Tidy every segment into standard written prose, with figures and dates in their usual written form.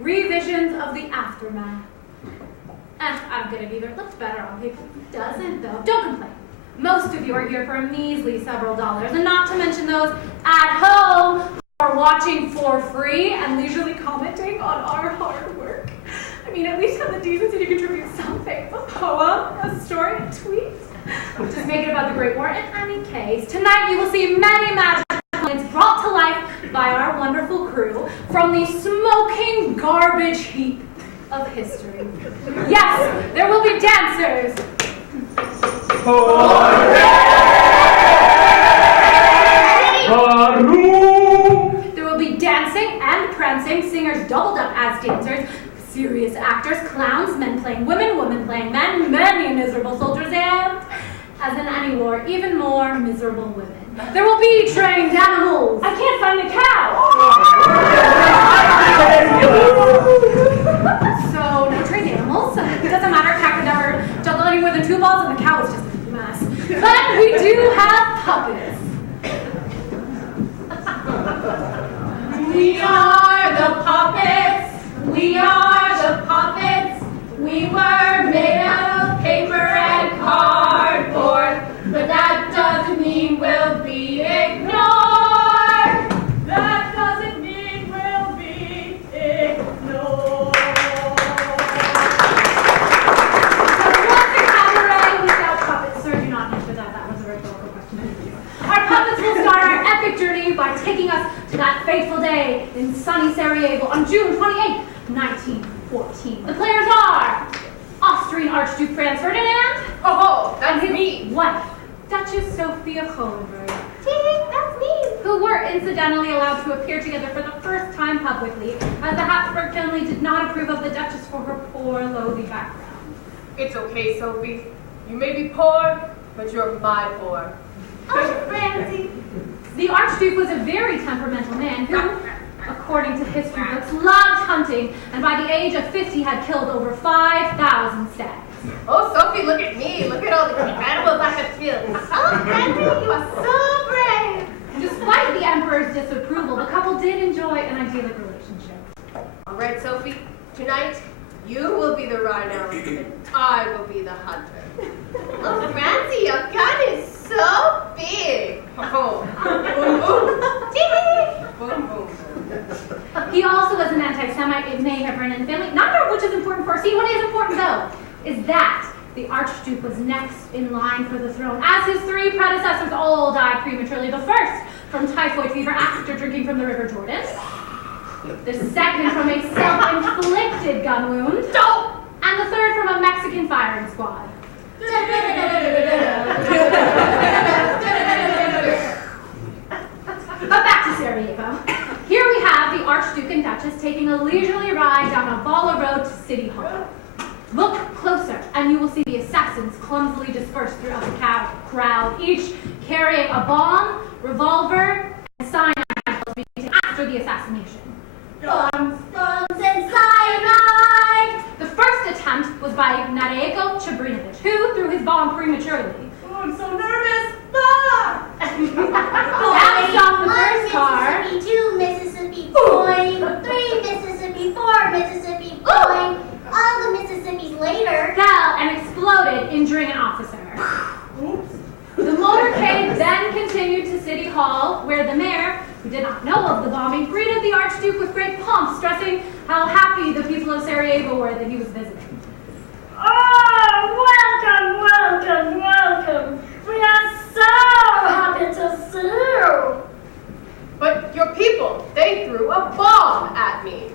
ReVisions of the aftermath. I'm gonna be there. It looks better on paper. It doesn't, though. Don't complain. Most of you are here for a measly several dollars, and not to mention those at home who are watching for free and leisurely commenting on our hard work. I mean, at least have the decency to contribute something. A poem, a story, a tweet. Just make it about the Great War. In any case, tonight you will see many magical moments brought to life by our wonderful crew from the smoking garbage heap of history. Yes, there will be dancers. There will be dancing and prancing, singers doubled up as dancers, serious actors, clowns, men playing women, women playing men, many miserable soldiers, and, as in any war, even more miserable women. There will be trained animals. I can't find a cow. So, no trained animals. It doesn't matter, cat could never juggle any more than 2 balls, and the cow is just a mess. But we do have puppets. We are the puppets. We are the puppets. We were made out of paper and cardboard, but that doesn't mean we'll be ignored. That doesn't mean we'll be ignored. So what's a cabaret without puppets? Sir, do not answer that. That was a rhetorical question. Our puppets will start our epic journey by taking us to that fateful day in sunny Sarajevo on June 28th, 1914. The players are Austrian Archduke Franz Ferdinand. Oh, that's me. Wife, Duchess Sophia Hohenberg. That's me. Who were incidentally allowed to appear together for the first time publicly, as the Habsburg family did not approve of the Duchess for her poor, lowly background. It's okay, Sophie. You may be poor, but you're my poor. Oh, Francie. The Archduke was a very temperamental man who, according to history books, loved hunting, and by the age of 50 had killed over 5,000 stags. Oh, Sophie, look at me. Look at all the animals I have killed. Oh, Henry, you are so brave! Despite the Emperor's disapproval, the couple did enjoy an idyllic relationship. All right, Sophie. Tonight, you will be the rhino, and I will be the hunter. Oh, Francie, your gun is so big. Oh, boom, boom. Boom, boom. He also was an anti-Semite. It may have run in the family. Neither of which is important for us. See, what is important, though, is that the Archduke was next in line for the throne, as his 3 predecessors all died prematurely. The first from typhoid fever after drinking from the River Jordan. The second from a self-inflicted gun wound. And the third from a Mexican firing squad. But back to Sarajevo. Here we have the Archduke and Duchess taking a leisurely ride down a Bala road to City Hall. Look closer and you will see the assassins clumsily dispersed throughout the crowd, each carrying a bomb, revolver, and cyanide after the assassination. Bombs, and cyanide! The first attempt was by Nematy Chabrinovich, who threw his bomb prematurely. Oh, I'm so nervous! Ah! That stopped the first car. Mississippi 2, Mississippi, boing. 3, Mississippi 4, Mississippi, boing. All the Mississippis later Fell and exploded, injuring an officer. Oops. The motorcade then continued to City Hall, where the mayor, who did not know of the bombing, greeted the Archduke with great pomp, stressing how happy the people of Sarajevo were that he was visiting. Oh, welcome, welcome, welcome. We are so happy to see you. But your people, they threw a bomb at me.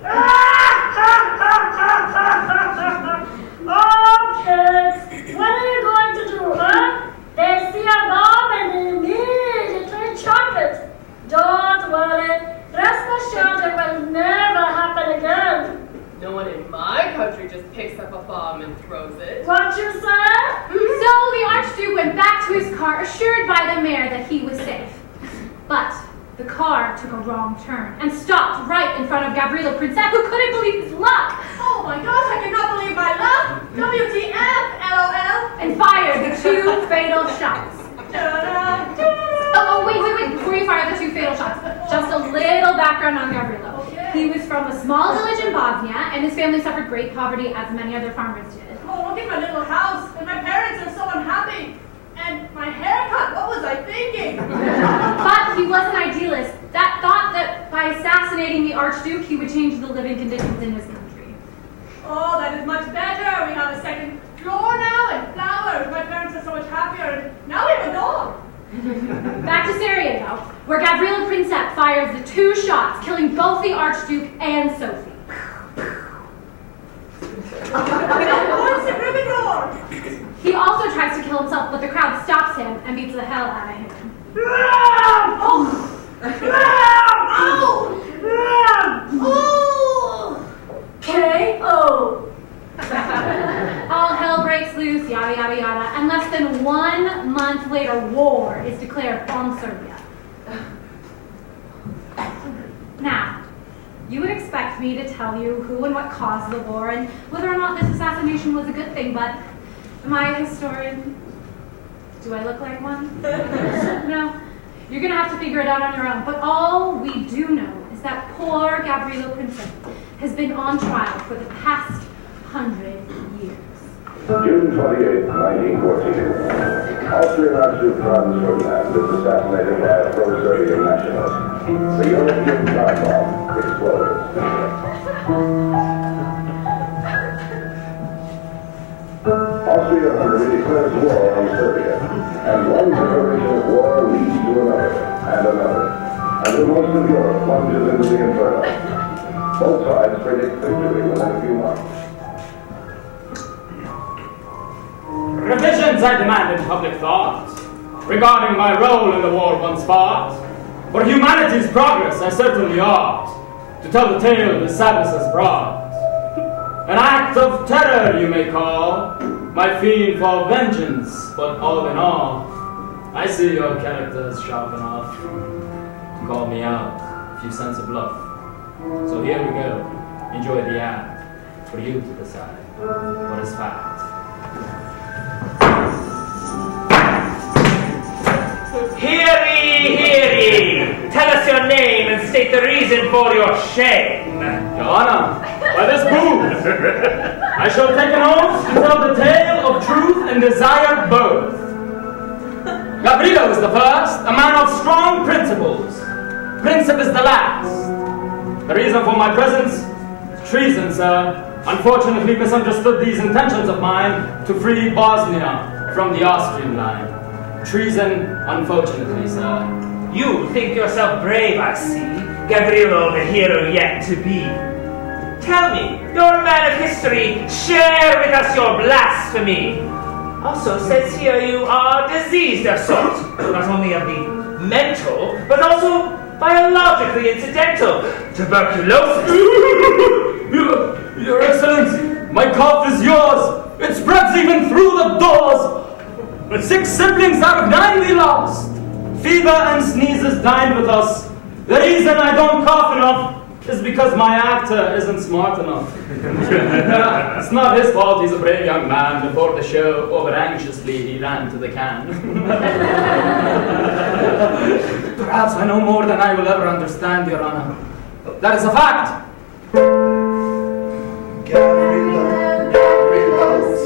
Oh, kids, what are you going to do, huh? They see a bomb and they immediately chuck it. Don't worry. Rest assured it will never happen again. No one in my country just picks up a bomb and throws it. What you say? So the Archduke went back to his car, assured by the mayor that he was safe. But the car took a wrong turn and stopped right in front of Gavrilo Princip, who couldn't believe his luck. Oh my gosh, I cannot believe my luck! WTF, LOL! And fired the 2 fatal shots. Oh, wait. Before you fire the 2 fatal shots, just a little background on Gavrilo. Okay. He was from a small village in Bosnia, and his family suffered great poverty, as many other farmers did. Oh, look at my little house, and my parents are so unhappy. And my haircut, what was I thinking? But he was an idealist that thought that by assassinating the Archduke, he would change the living conditions in his country. Oh, that is much better. We have a second floor now and flowers. My parents are so much happier, and now we have a dog. Back to Sarajevo, where Gavrilo Princip fires the 2 shots, killing both the Archduke and Sophie. What's the ribbon door? He also tries to kill himself, but the crowd stops him and beats the hell out of him. K.O. All hell breaks loose, yada yada yada, and less than 1 month later, war is declared on Serbia. Now, you would expect me to tell you who and what caused the war and whether or not this assassination was a good thing, but am I a historian? Do I look like one? No. You're gonna have to figure it out on your own, but all we do know is that poor Gavrilo Princip has been on trial for the past 100 years. June 28, 1914. Austrian Archduke Franz Ferdinand is assassinated by a pro-Serbian nationalist. The European time bomb explodes. Austria-Hungary declares war on Serbia, and one declaration of war leads to another, and another, until most of Europe plunges into the inferno. Both sides predict victory within a few months. Revisions I demand in public thought, regarding my role in the war once fought. For humanity's progress I certainly ought to tell the tale the sadness has brought. An act of terror you may call my fiend for vengeance, but all in all, I see your character is sharp enough to call me out if you sense a bluff. So here we go. Enjoy the act, for you to decide what is fact. Hear ye, hear ye! Tell us your name and state the reason for your shame. Your Honor, by this boon, I shall take an oath to tell the tale of truth and desire both. Gavrilo is the first, a man of strong principles. Princip is the last. The reason for my presence is treason, sir. Unfortunately misunderstood these intentions of mine to free Bosnia from the Austrian line. Treason, unfortunately, sir. You think yourself brave, I see. Gavrilo, the hero yet to be. Tell me, you're a man of history. Share with us your blasphemy. Also says here you are diseased of sort, not only of the mental, but also biologically incidental. Tuberculosis. Your Excellency, my cough is yours. It spreads even through the doors. 6 siblings out of 9 we lost. Fever and sneezes dined with us. The reason I don't cough enough is because my actor isn't smart enough. It's not his fault, he's a brave young man. Before the show, over-anxiously, he ran to the can. Perhaps I know more than I will ever understand, Your Honor. That is a fact.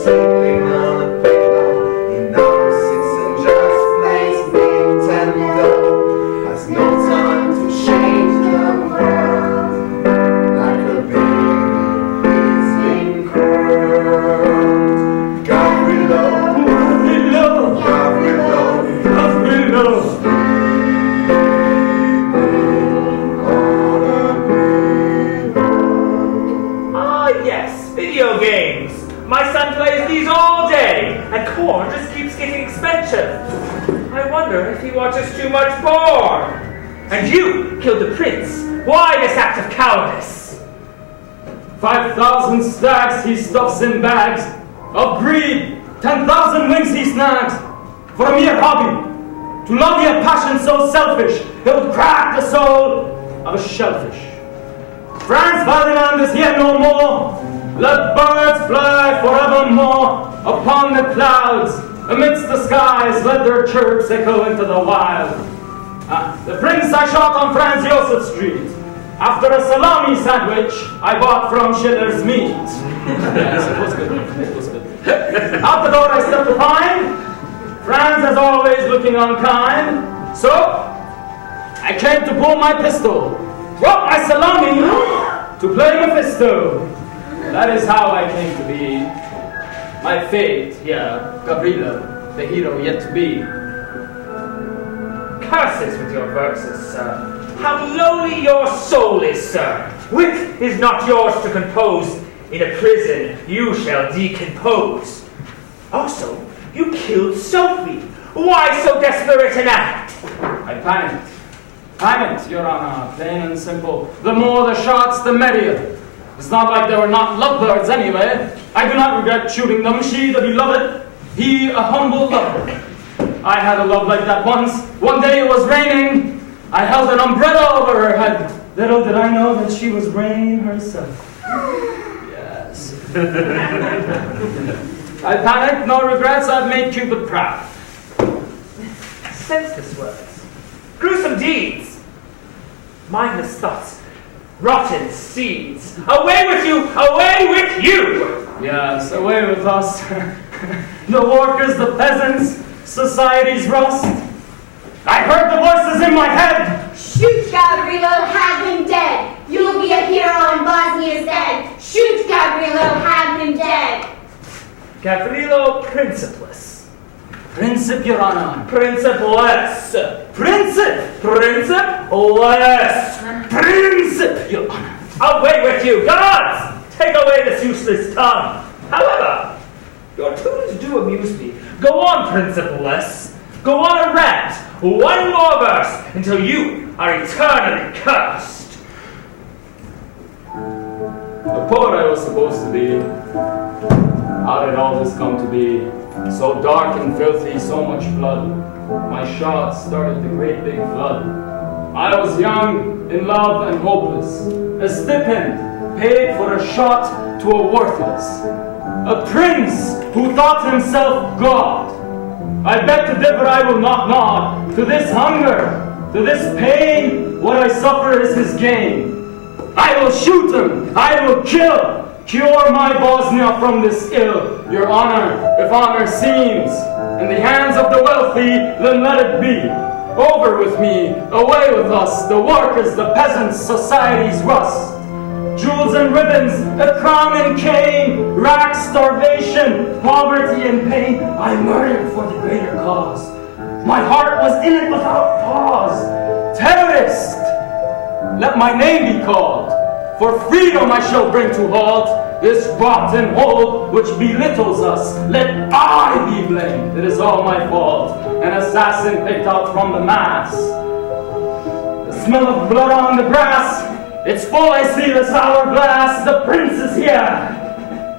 Sleeping on a pillow, he now sits and just plays Nintendo. Has no time to change the world. Like a baby, he's been curled. Gavrilo, Gavrilo, Gavrilo, Gavrilo. Ah, yes, video games. My son plays these all day, and corn just keeps getting expensive. I wonder if he watches too much porn. And you killed the prince. Why this act of cowardice? 5,000 stacks he stuffs in bags. Of greed, 10,000 wings he snags. For a mere hobby. To love a passion so selfish, it would crack the soul of a shellfish. Franz Ferdinand is here no more. Let birds fly forevermore upon the clouds, amidst the skies, let their chirps echo into the wild. The prince I shot on Franz Josef Street, after a salami sandwich I bought from Schiller's Meat. Yes, it was good, it was good. Out the door I stepped to find Franz, as always, looking unkind. So, I came to pull my pistol, drop my salami, to play Mephisto. That is how I came to be. My fate here, Gavrilo, the hero yet to be. Curses with your verses, sir. How lowly your soul is, sir. Wit is not yours to compose. In a prison you shall decompose. Also, you killed Sophie. Why so desperate an act? I panicked. Panicked, Your Honor, plain and simple. The more the shots, the merrier. It's not like they were not lovebirds anyway. I do not regret shooting them. She, the beloved, he, a humble lover. I had a love like that once. One day it was raining. I held an umbrella over her head. Little did I know that she was rain herself. Yes. I panicked, no regrets. I've made Cupid proud. Senseless words. Gruesome deeds. Mindless thoughts. Rotten seeds. Away with you! Away with you! Yes, away with us. The workers, the peasants, society's rust. I heard the voices in my head. Shoot, Gavrilo, have him dead. You'll be a hero in Bosnia's dead. Shoot, Gavrilo, have him dead. Gavrilo Principless. Princip, Your Honor. Principless. Princip! Principless. Princip, Your Honor. Away with you! Gods! Take away this useless tongue. However, your tunes do amuse me. Go on, Principless. Go on a rant. One more verse until you are eternally cursed. The poet I was supposed to be. How did all this come to be? So dark and filthy, so much blood. My shots started the great big flood. I was young, in love, and hopeless. A stipend paid for a shot to a worthless. A prince who thought himself God. I beg to differ, I will not nod. To this hunger, to this pain, what I suffer is his gain. I will shoot him, I will kill. Cure my Bosnia from this ill. Your honor, if honor seems in the hands of the wealthy, then let it be. Over with me, away with us, the workers, the peasants, society's rust. Jewels and ribbons, a crown and cane, rack, starvation, poverty and pain. I murdered for the greater cause. My heart was in it without pause. Terrorist, let my name be called. For freedom I shall bring to halt this rotten hold which belittles us. Let I be blamed. It is all my fault. An assassin picked out from the mass. The smell of blood on the grass. It's full, I see this hourglass. The prince is here.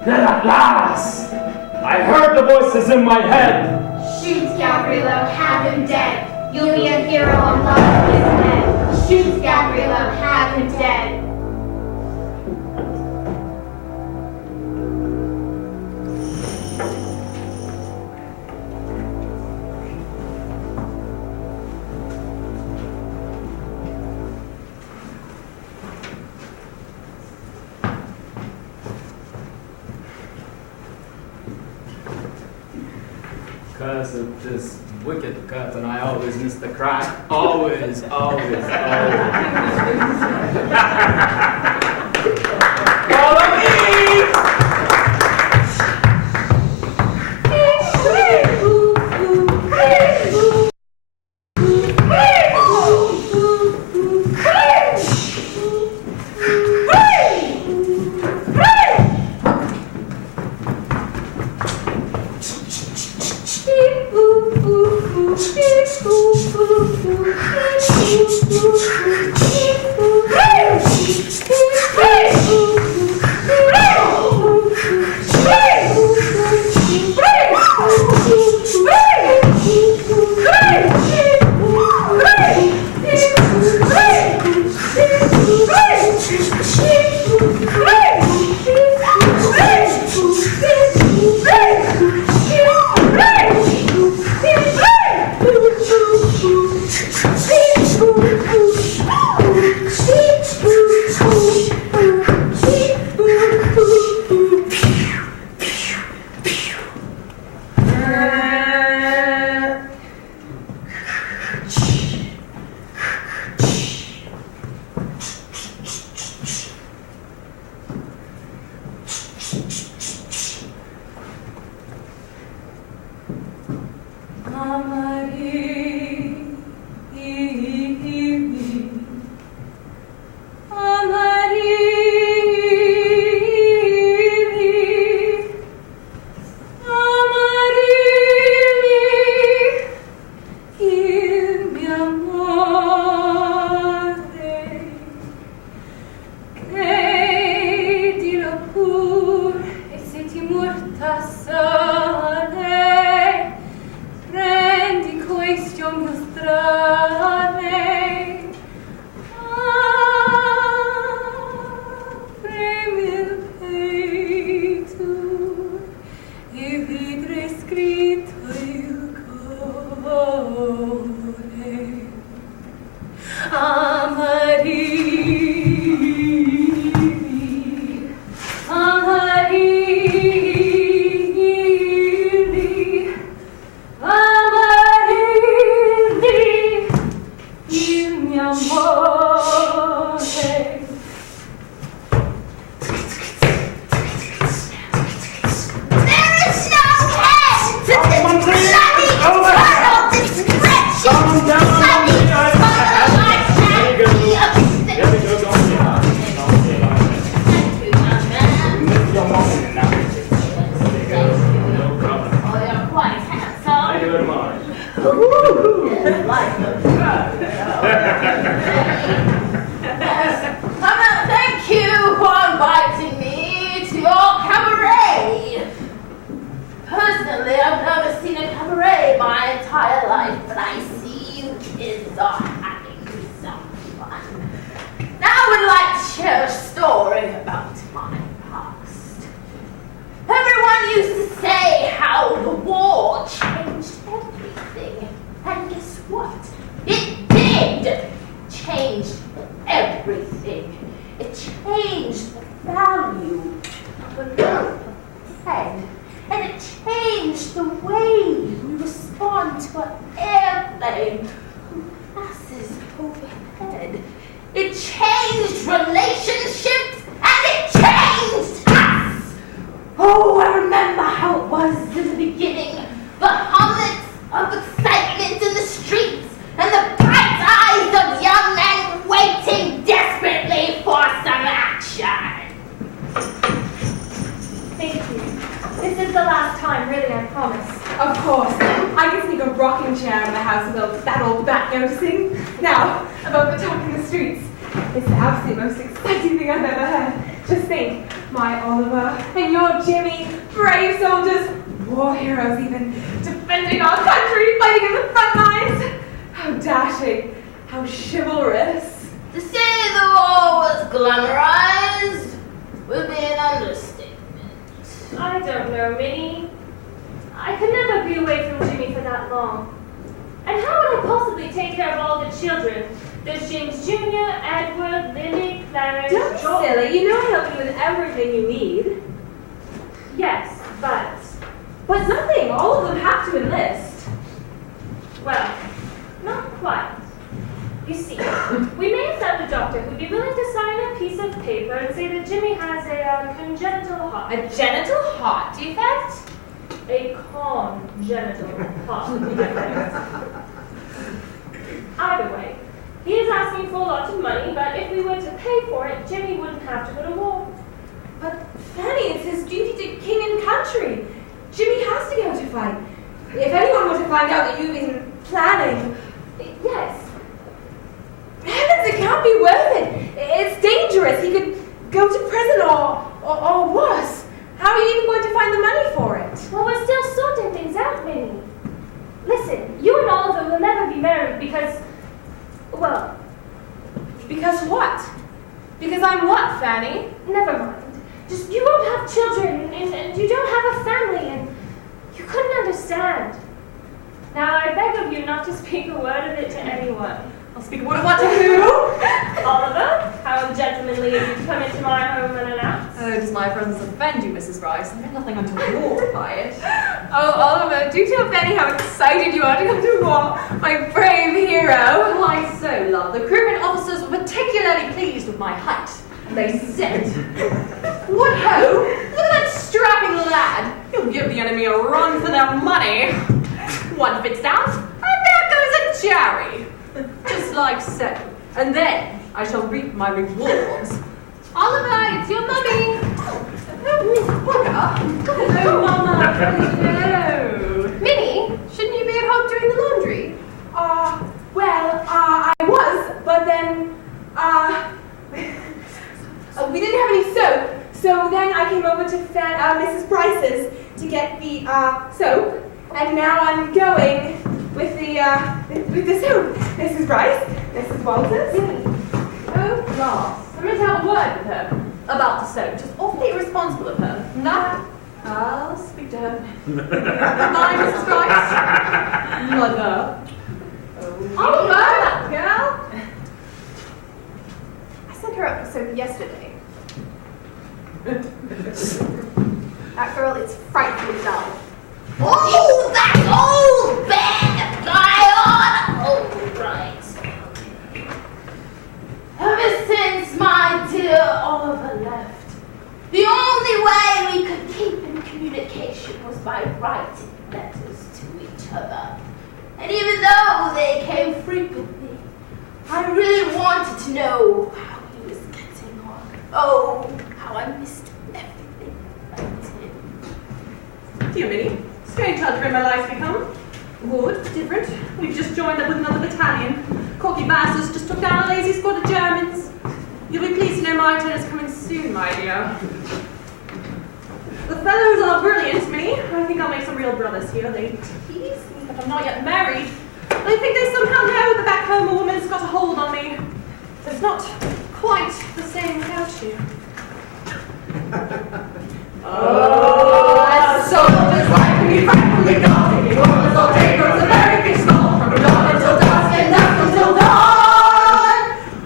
Then at last, I heard the voices in my head. Shoot, Gabriello, have him dead. You'll be a hero on Bosnia's head. Shoot, Gabriello, have him dead. Because of this wicked curtain, I always miss the crack. Always, always, always. Follow me! My Oliver and your Jimmy, brave soldiers, war heroes even defending our country, fighting in the front lines. How dashing, how chivalrous. To say the war was glamorized would be an understatement. I don't know, Minnie. I could never be away from Jimmy for that long. And how would I possibly take care of all the children? There's James Jr., Edward, Lily, Clarence, Don't be George. silly, you know I help you with everything you need. Yes, but... But nothing, all of them have to enlist. Well, not quite. You see, we may have found a doctor who'd be willing to sign a piece of paper and say that Jimmy has a congenital heart. A genital heart defect? A congenital heart defect. Either way, he is asking for a lot of money, but if we were to pay for it, Jimmy wouldn't have to go to war. But Fanny, it's his duty to king and country. Jimmy has to go to fight. If anyone were to find out that you've been planning... Yes. Heavens, it can't be worth it. It's dangerous. He could go to prison or worse. How are you even going to find the money for it? Well, we're still sorting things out, Minnie. Listen, you and Oliver will never be married because, well... Because what? Because I'm what, Fanny? Never mind. Just, you won't have children, and you don't have a family, and you couldn't understand. Now, I beg of you not to speak a word of it to anyone. I'll speak a word of what to who? Oliver, how gentlemanly of you to come into my home and announce. Oh, does my presence offend you, Mrs. Rice? I meant nothing untoward by it. Oh, Oliver, do tell Fanny how excited you are to come to war, my brave hero. Why so, love? The crewmen officers were particularly pleased with my height. They said, "What ho! Look at that strapping lad! He'll give the enemy a run for their money. One fits down, and there goes a Jerry. Just like so. And then I shall reap my rewards." Oliver, it's your mummy. Hello, Mama. Hello. Minnie, shouldn't you be at home doing the laundry? I was, but then, we didn't have any soap, so then I came over to Mrs. Price's to get the, soap, and now I'm going with the soap. Mrs. Price, Mrs. Walters. Oh, class. I'm going to have a word with her about the soap. Just awfully irresponsible of her. No. I'll speak to her. Mind, Mrs. Price? Mother. Oliver, girl. I sent her up for soap yesterday. That girl is frightfully dull. Oh, that old bad guy on! Oh, right. Ever since my dear Oliver left, the only way we could keep in communication was by writing letters to each other. And even though they came frequently, I really wanted to know how he was getting on. Oh, how I missed everything about him. Dear Minnie, strange how trim my life's become. Good, different. We've just joined up with another battalion. Cocky bastards just took down a lazy squad of Germans. You'll be pleased to know my turn is coming soon, my dear. The fellows are brilliant, Minnie. I think I'll make some real brothers here. They tease me, but I'm not yet married. I think they somehow know that back home a woman's got a hold on me. It's not quite the same without you. Oh, as soldiers like to be frightfully gone, taking orders all day from the very big small, from dawn until dusk and dusk until dawn.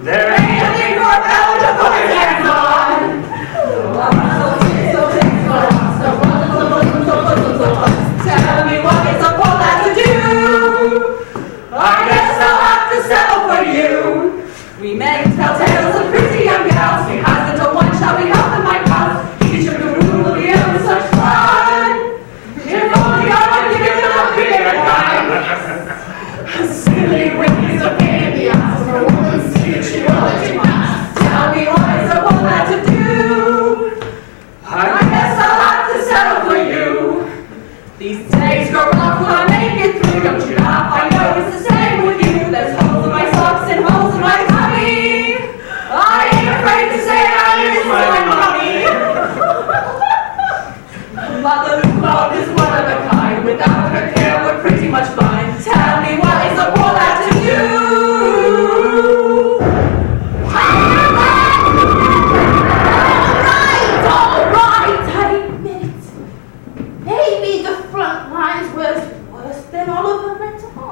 There ain't a thing more bound to put his hands on. Tell me what is a poor lad to do? I guess I'll have to settle for you. We men tell tales of pretty young gals, we has little one shall be helping my pals. Each of the rule will be ever such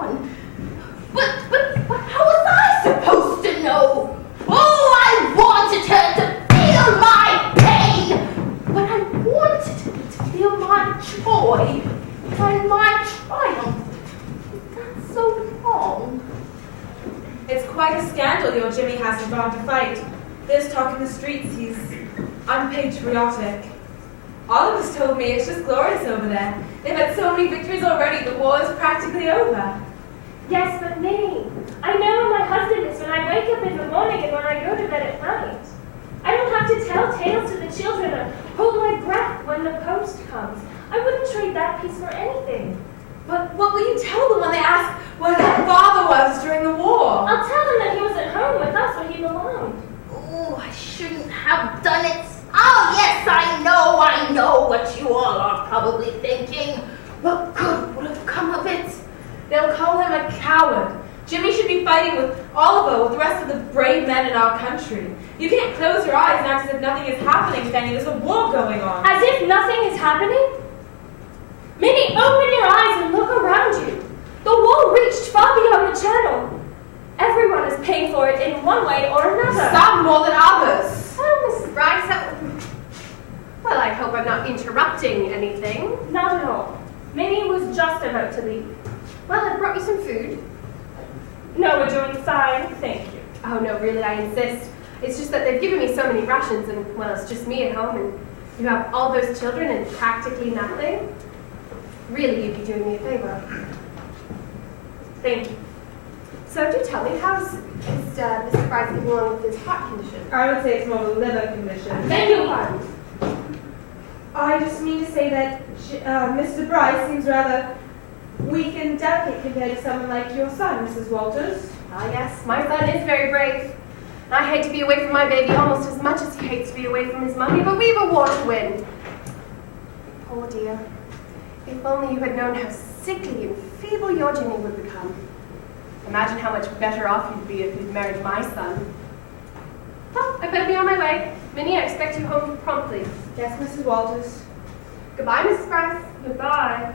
one. But how was I supposed to know? Oh, I wanted her to feel my pain, but I wanted her to feel my joy and my triumph. That's so wrong. It's quite a scandal your Jimmy hasn't gone to fight. There's talk in the streets he's unpatriotic. All of us told me it's just glorious over there. They've had so many victories already, the war is practically over. Yes, but Minnie, I know where my husband is when I wake up in the morning and when I go to bed at night. I don't have to tell tales to the children or hold my breath when the post comes. I wouldn't trade that peace for anything. But what will you tell them when they ask where their father was during the war? I'll tell them that he was at home with us where he belonged. Oh, I shouldn't have done it. Oh, yes, I know what you all are probably thinking. What good would have come of it? They'll call him a coward. Jimmy should be fighting with Oliver, with the rest of the brave men in our country. You can't close your eyes and act as if nothing is happening, Fanny. There's a war going on. As if nothing is happening? Minnie, open your eyes and look around you. The war reached far beyond the channel. Everyone is paying for it in one way or another. Some more than others. Well, Mrs. Bryce, well, I hope I'm not interrupting anything. Not at all. Minnie was just about to leave. Well, I brought you some food. No, we're doing fine, thank you. Oh, no, really, I insist. It's just that they've given me so many rations, and, well, it's just me at home, and you have all those children and practically nothing. Really, you'd be doing me a favor. Thank you. So do tell me, how's Mr. Bryce getting along with his heart condition? I would say it's more of a liver condition. Beg your pardon. I just mean to say that Mr. Bryce seems rather weak and delicate compared to someone like your son, Mrs. Walters. Ah, yes, my son is very brave. I hate to be away from my baby almost as much as he hates to be away from his mummy, but we've a war to win. Poor dear. If only you had known how sickly and feeble your Jimmy would become. Imagine how much better off you'd be if you'd married my son. Well, I better be on my way. Minnie, I expect you home promptly. Yes, Mrs. Walters. Goodbye, Mrs. Bryce. Goodbye.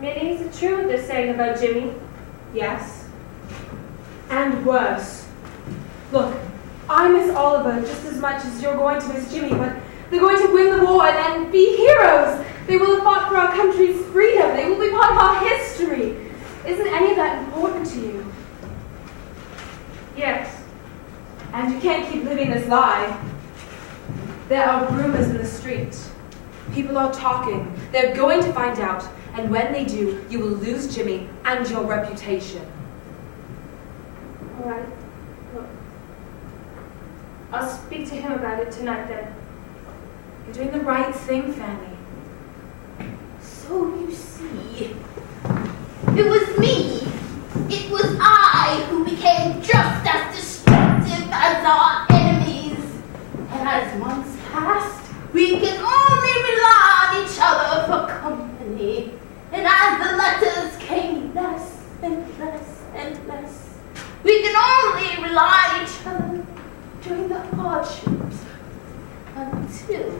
Minnie, is it true what they're saying about Jimmy? Yes. And worse. Look, I miss Oliver just as much as you're going to miss Jimmy, but they're going to win the war and be heroes. They will have fought for our country's freedom. They will be part of our history. Isn't any of that important to you? Yes. And you can't keep living this lie. There are rumors in the street. People are talking. They're going to find out. And when they do, you will lose Jimmy and your reputation. All right. Well, I'll speak to him about it tonight then. You're doing the right thing, Fanny. So you see, it was me. It was I who became just as destructive as our enemies. And as months passed, we can only rely on each other for company. And as the letters came less and less and less, we can only rely on each other during the hardships until...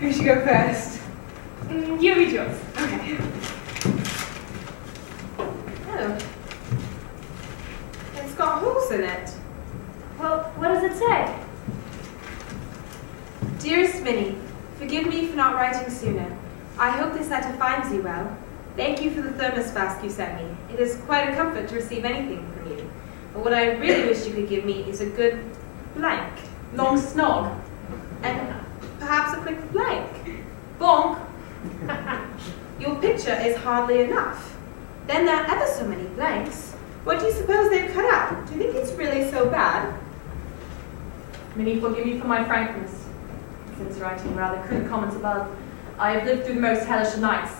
Who should go first? You read yours. Okay. Oh. It's got holes in it. Well, what does it say? Dearest Minnie, forgive me for not writing sooner. I hope this letter finds you well. Thank you for the thermos flask you sent me. It is quite a comfort to receive anything from you. But what I really wish you could give me is a good blank. Long snog. And perhaps a quick blank. Bonk. Your picture is hardly enough. Then there are ever so many blanks. What do you suppose they've cut out? Do you think it's really so bad? Minnie, forgive me for my frankness. Since writing rather crude comments above, I have lived through the most hellish of nights,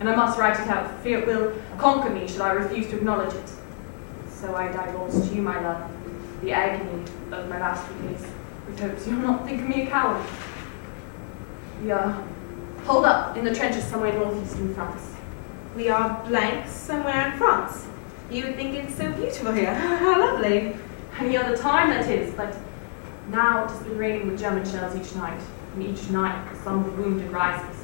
and I must write it out for fear it will conquer me should I refuse to acknowledge it. So I divulge to you, my love, the agony of my last few days, with hopes you'll not think me a coward. We are holed up in the trenches somewhere northeastern France. We are blanks somewhere in France. You would think it's so beautiful here. How lovely. Any other time, that is, but Now it has been raining with German shells each night, and each night some of the wounded rises.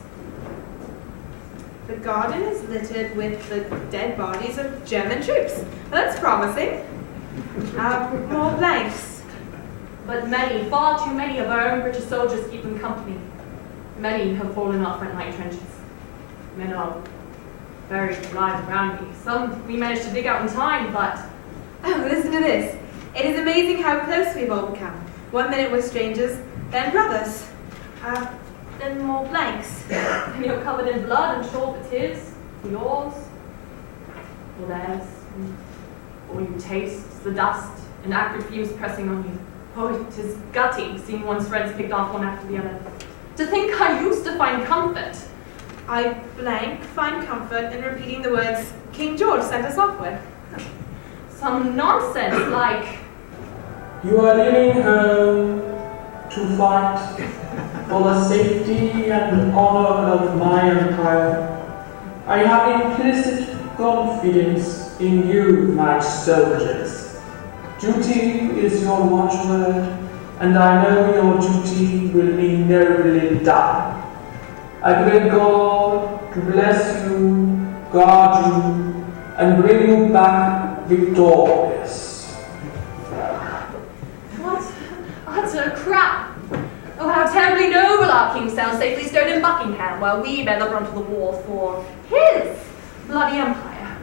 The garden is littered with the dead bodies of German troops. That's promising. More blanks. But many, far too many of our own British soldiers keep them company. Many have fallen off front line trenches. Men are buried alive around me. Some we managed to dig out in time, but... Oh, listen to this. It is amazing how close we've all become. 1 minute we're strangers, then brothers. Then more blanks. And you're covered in blood and sure if it is, yours, or theirs. And all you taste is the dust and acrid fumes pressing on you. Oh, it is gutting seeing one's friends picked off one after the other. To think I used to find comfort. I find comfort in repeating the words King George sent us off with. Some nonsense like... You are leaving home to fight for the safety and honor of my empire. I have implicit confidence in you, my soldiers. Duty is your watchword, and I know your duty will be nobly done. I pray God to bless you, guard you, and bring you back victorious. What utter crap! Oh, how terribly noble our king sounds safely stowed in Buckingham, while we bear the brunt of the war for his bloody empire.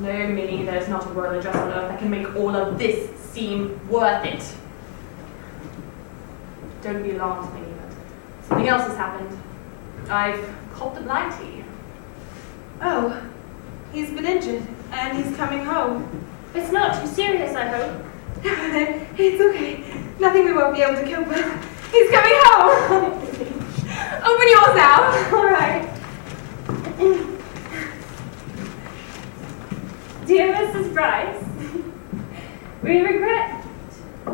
No, Minnie, there's not a royal address on earth that can make all of this seem worth it. Don't be alarmed, Minnie, but something else has happened. I've caught the blind tea. Oh, he's been injured, and he's coming home. It's not too serious, I hope. It's okay. Nothing we won't be able to cope with. He's coming home! Open yours now. All right. Dear Mrs. Bryce, we regret to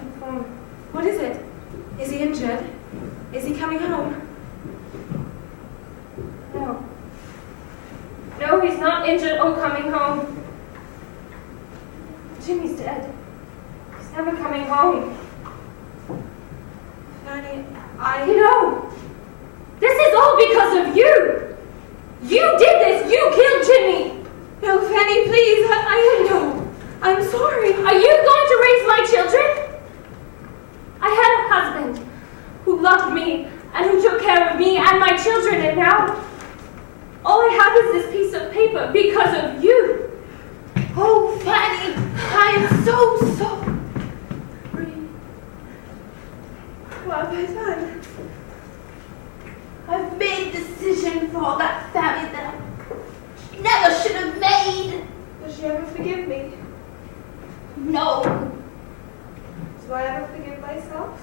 inform. What is it? Is he injured? Is he coming home? No. No, he's not injured or coming home. Jimmy's dead. He's never coming home. Fanny, You know, this is all because of you. You did this. You killed Jimmy. No, Fanny, please. I know. I'm sorry. Are you going to raise my children? I had a husband who loved me and who took care of me and my children, and now all I have is this piece of paper because of you. Oh, Fanny, I am so sorry. What have I done? I've made a decision for that family that I never should have made. Does she ever forgive me? No. Do I ever forgive myself?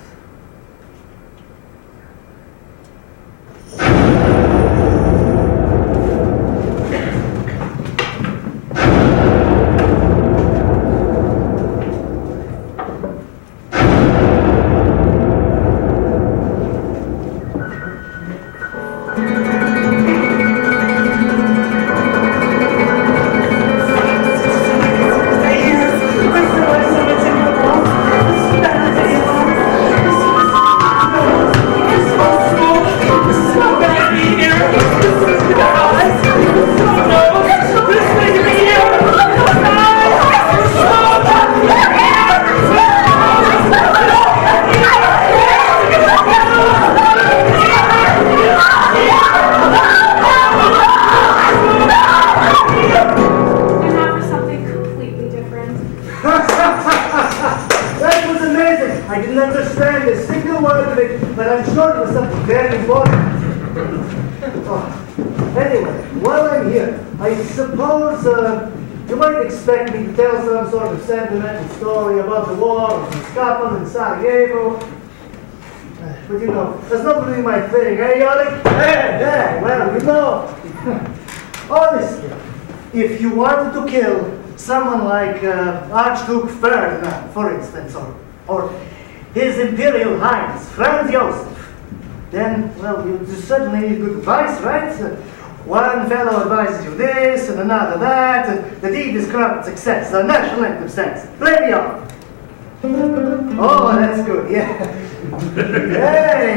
Sarajevo. But you know, that's not really my thing, eh, Iorio? Yeah, well, you know. Honestly, if you wanted to kill someone like Archduke Ferdinand, for instance, or His Imperial Highness, Franz Josef, then, well, you certainly need good advice, right? one fellow advises you this and another that, and the deed is crowned success, the national anthem stands. Play me off. Oh, that's good, yeah.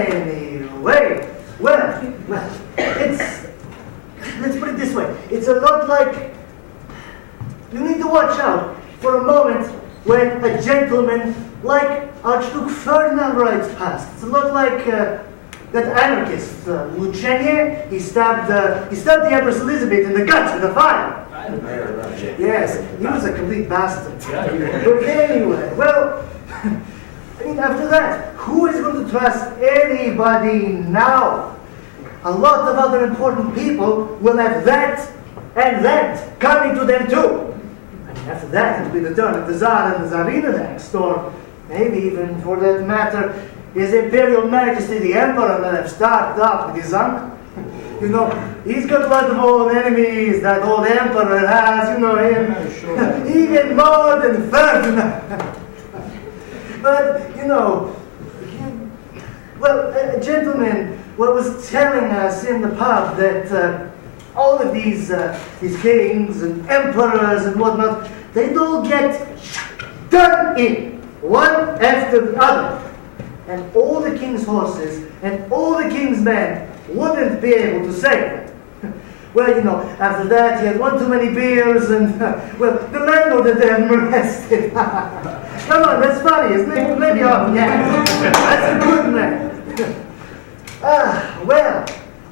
Anyway, well, it's, let's put it this way. It's a lot like, you need to watch out for a moment when a gentleman like Archduke Ferdinand rides past. It's a lot like that anarchist, Lukač. He stabbed the Empress Elizabeth in the guts with a fire. Yes, he was a complete bastard. But anyway, well, I mean, after that, who is going to trust anybody now? A lot of other important people will have that and that coming to them too. I mean, after that, it'll be the turn of the Tsar and the Tsarina next, or maybe even, for that matter, His Imperial Majesty the Emperor that have started up with his uncle. You know, he's got a lot of old enemies, that old emperor has, you know him. Even more than Ferdinand. But, you know, well, a gentleman was telling us in the pub that all of these kings and emperors and whatnot, they'd all get done in, one after the other. And all the king's horses and all the king's men wouldn't be able to save them. Well, you know, after that he had one too many beers and, well, the landlord had them arrested. Come on, that's funny, isn't it? Maybe off, yeah. That's a good man. Well,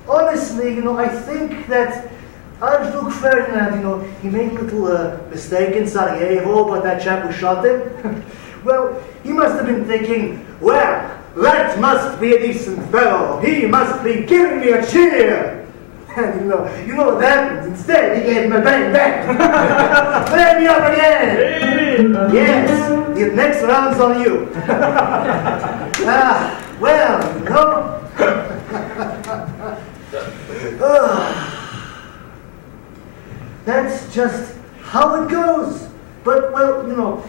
honestly, you know, I think that Archduke Ferdinand, you know, he made a little mistake in Sarajevo, but that chap who shot him, well, he must have been thinking, well, that must be a decent fellow. He must be giving me a cheer. And you know what happened? Instead, he gave him a bang bang. Bang me up again. Yes, the next round's on you. Well, you know. That's just how it goes. But, well, you know,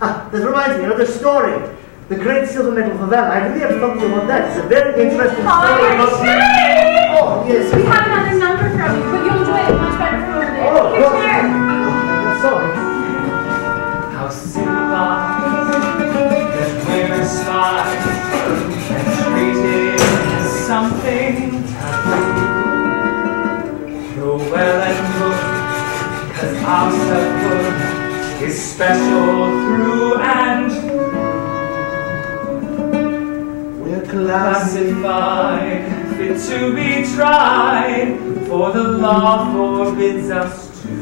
that reminds me of another story. The Great Silver Medal of Valor. I really have to talk to you about that. It's a very interesting story. Oh, yes. We have another number from you, but you'll enjoy it much better from over there. Oh, Here's well, there. Sorry. How civilized that we're spies and treated as something taboo. You're well and good, 'cause our self-worth is special through and through. Classified, fit to be tried, for the law forbids us to.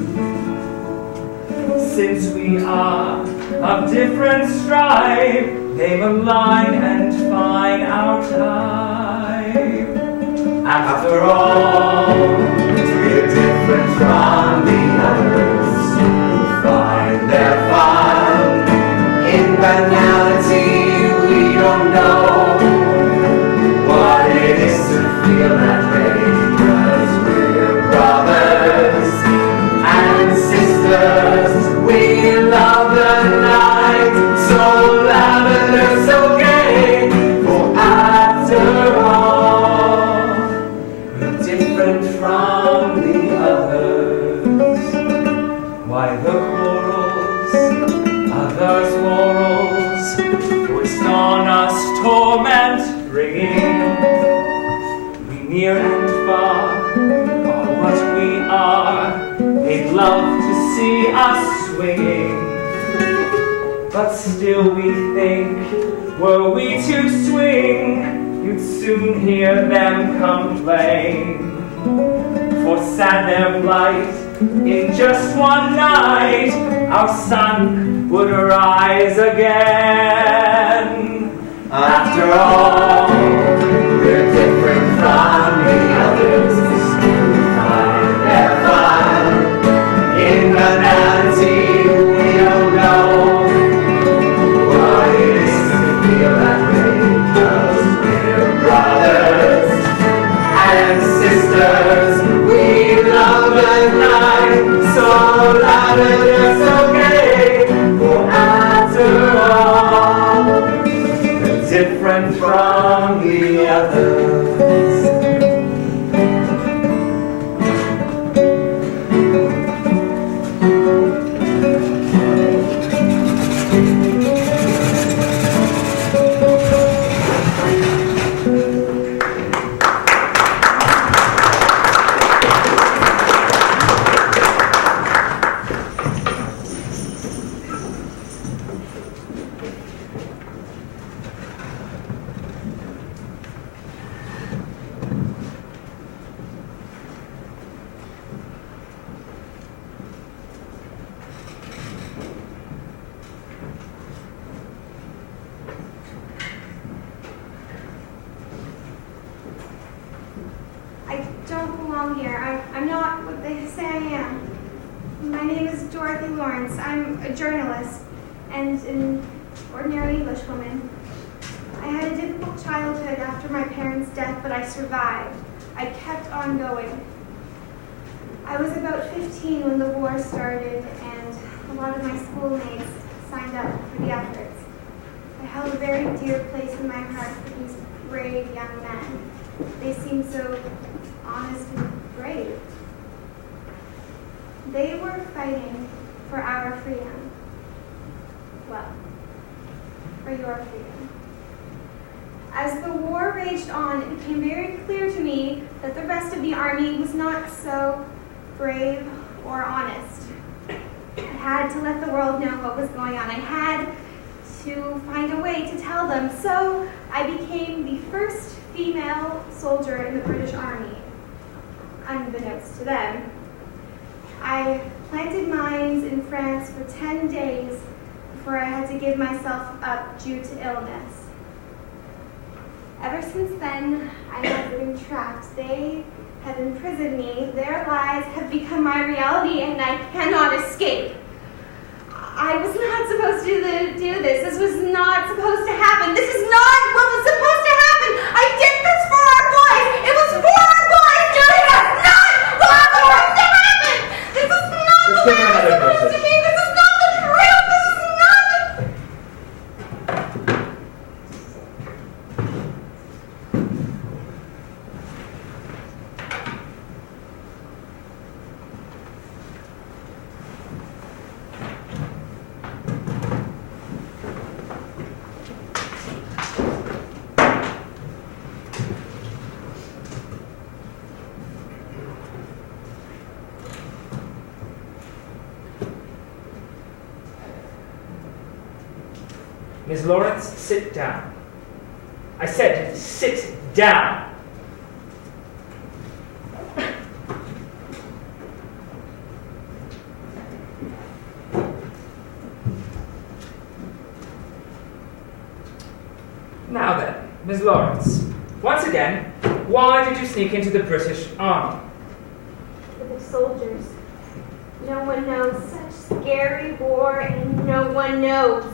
Since we are of different stripe, name a line and find our type. After all, we're different from the others who find their fun in banality. We don't know what it is to feel that way, 'cause we're brothers and sisters. We love the night, so loud and so gay. For after all, we're different from the others. Why the quarrels, others' morals, voiced on us torment bringing. We near and far are what we are. They'd love to see us swinging, but still we think, were we to swing, you'd soon hear them complain. For sad their plight, in just one night, our sun would rise again. After all, we're different from the others who find their fun in banality. We don't know what it is to feel that way, 'cause we're brothers and sisters. We love the night, so loud and so gay. For after all, different from the others. belong here. I'm not what they say I am. My name is Dorothy Lawrence. I'm a journalist and an ordinary English woman. I had a difficult childhood after my parents' death, but I survived. I kept on going. I was about 15 when the war started, and a lot of my schoolmates signed up for the efforts. I held a very dear place in my heart for these brave young men. They seemed so honest and brave. They were fighting for our freedom. Well, for your freedom. As the war raged on, it became very clear to me that the rest of the army was not so brave or honest. I had to let the world know what was going on. I had to find a way to tell them. So I became the first female soldier in the British Army, unbeknownst to them. I planted mines in France for 10 days before I had to give myself up due to illness. Ever since then, I have been trapped. They have imprisoned me. Their lies have become my reality, and I cannot escape. I was not supposed to do this. This was not supposed to happen. This is not what was supposed to happen. I did this for our boys. It was for our boys. It was not what was supposed to happen. This is not the way it was supposed to be. This is not the truth. This is not the... Miss Lawrence, sit down. I said, sit down. Now then, Miss Lawrence, once again, why did you sneak into the British Army? For the soldiers. No one knows. Such scary war, and no one knows.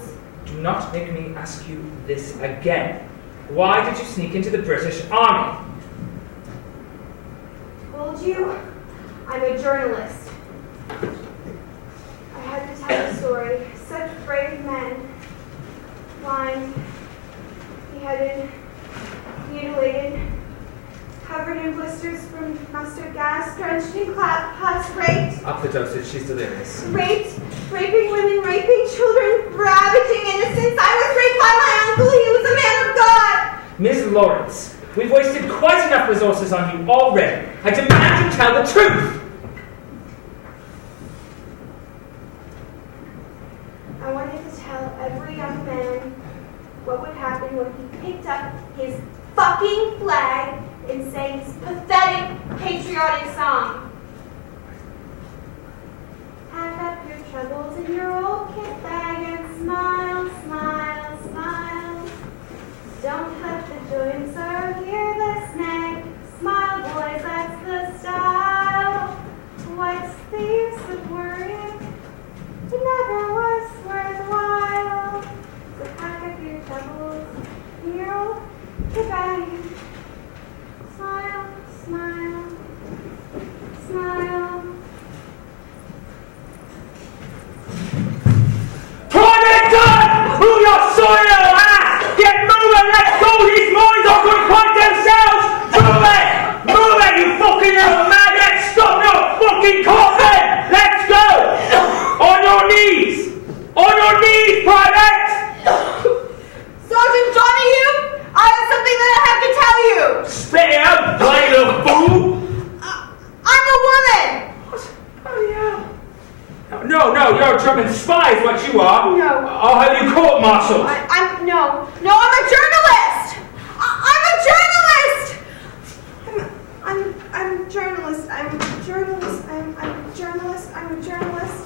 Do not make me ask you this again. Why did you sneak into the British Army? Told you, I'm a journalist. I had to tell a story. Such brave men. Blind, beheaded, mutilated, covered in blisters from mustard gas, drenched in pus, raped. Up the dosage, she's delirious. Raping women, raping children, ravaging innocents. I was raped by my uncle. He was a man of God. Miss Lawrence, we've wasted quite enough resources on you already. I demand you tell the truth. I wanted to tell every young man what would happen when he picked up his fucking flag and sang his pathetic patriotic song. Pack up your troubles in your old kit bag and smile, smile, smile. Don't let the joints or hear the snag. Smile, boys, that's the style. What's the use of worrying? It never was worthwhile. So pack up your troubles in your old kit bag. Smile, smile, smile. Private Dunn! Move your soil ass! Get moving! Let's go! These mines are going to fight themselves! Move it! Move it, you fucking little maggot! Stop your fucking coughing! Let's go! On your knees! On your knees, Private! Sergeant Johnny, I have something that I have to tell you! Spit it out, bloody little fool! I'm a woman! Oh, yeah. No, you're a German spy is what you are. No. I'll have you court-martialed. I'm a journalist! I'm a journalist! I'm a journalist. I'm a journalist. I'm a journalist. I'm a journalist.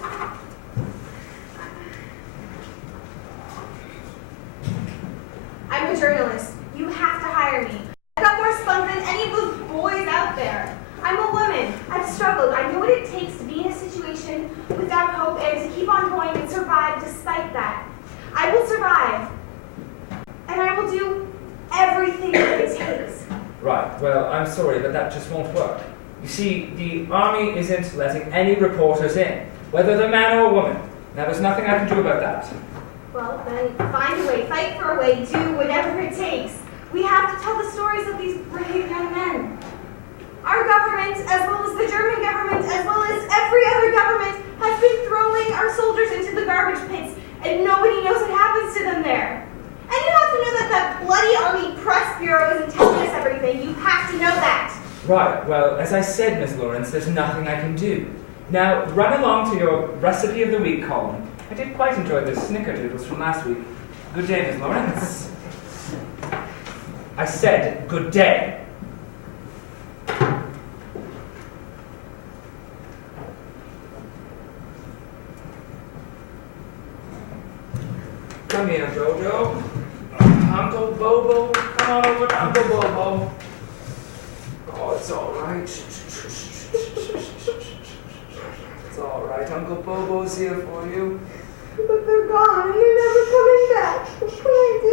I'm a journalist. You have to hire me. I've got more spunk than any of those boys out there. I'm a woman. I've struggled. I know what it takes to be in a situation without hope and to keep on going and survive despite that. I will survive. And I will do everything that it takes. Right, well, I'm sorry, but that just won't work. You see, the army isn't letting any reporters in, whether they're man or woman. Now, there's nothing I can do about that. Well, then find a way, fight for a way, do whatever it takes. We have to tell the stories of these brave young men. Our government, as well as the German government, as well as every other government, has been throwing our soldiers into the garbage pits, and nobody knows what happens to them there. And you have to know that that bloody army press bureau isn't telling us everything. You have to know that. Right, well, as I said, Miss Lawrence, there's nothing I can do. Now, run along to your Recipe of the Week column. I did quite enjoy the snickerdoodles from last week. Good day, Miss Lawrence. I said good day. Come here, Jojo. Uncle Bobo. Come on over to Uncle Bobo. Oh, it's all right. It's all right. Uncle Bobo's here for you. But they're gone, and they're never coming back. What can I do?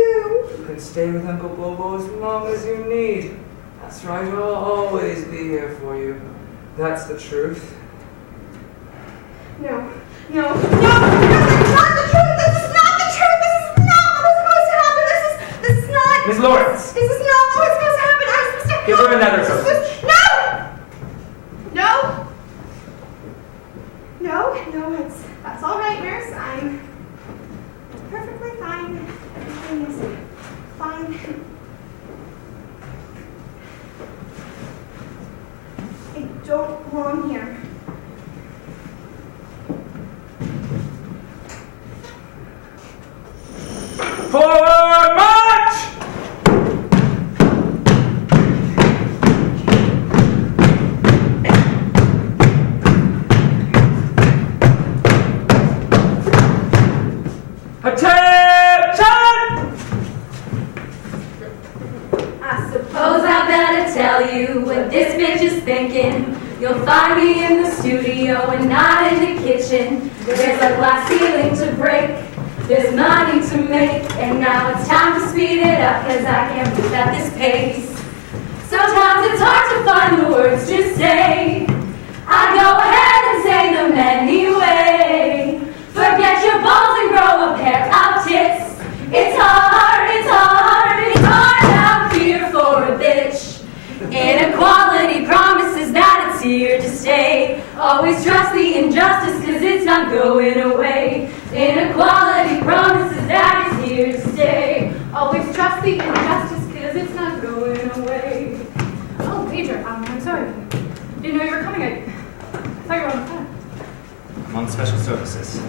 You can stay with Uncle Bobo as long as you need. That's right. I'll always be here for you. That's the truth. No, that's not the truth. This is not the truth. This is not what was supposed to happen. This is not. Miss Lawrence. This is not what was supposed to happen. I was supposed to. Give her another dose. No, that's all right, nurse. I'm perfectly fine. Everything is fine. I don't belong here. Forward march! Attention! I suppose I better tell you what this bitch is thinking. You'll find me in the studio and not in the kitchen. There's a glass ceiling to break. There's money to make, and now it's time to speed it up, cause I can't move at this pace. Sometimes it's hard to find the words to say. I go ahead and say them anyway. Forget your balls and grow a pair of tits. It's hard, it's hard, it's hard out here for a bitch. Inequality promises that it's here to stay. Always trust the injustice, cause it's not going away. Inequality promises that it's here to stay. Always trust the injustice, cause it's not going away. Oh, Peter, I'm sorry. Didn't know you were coming. I thought you were on the phone. I'm on special services.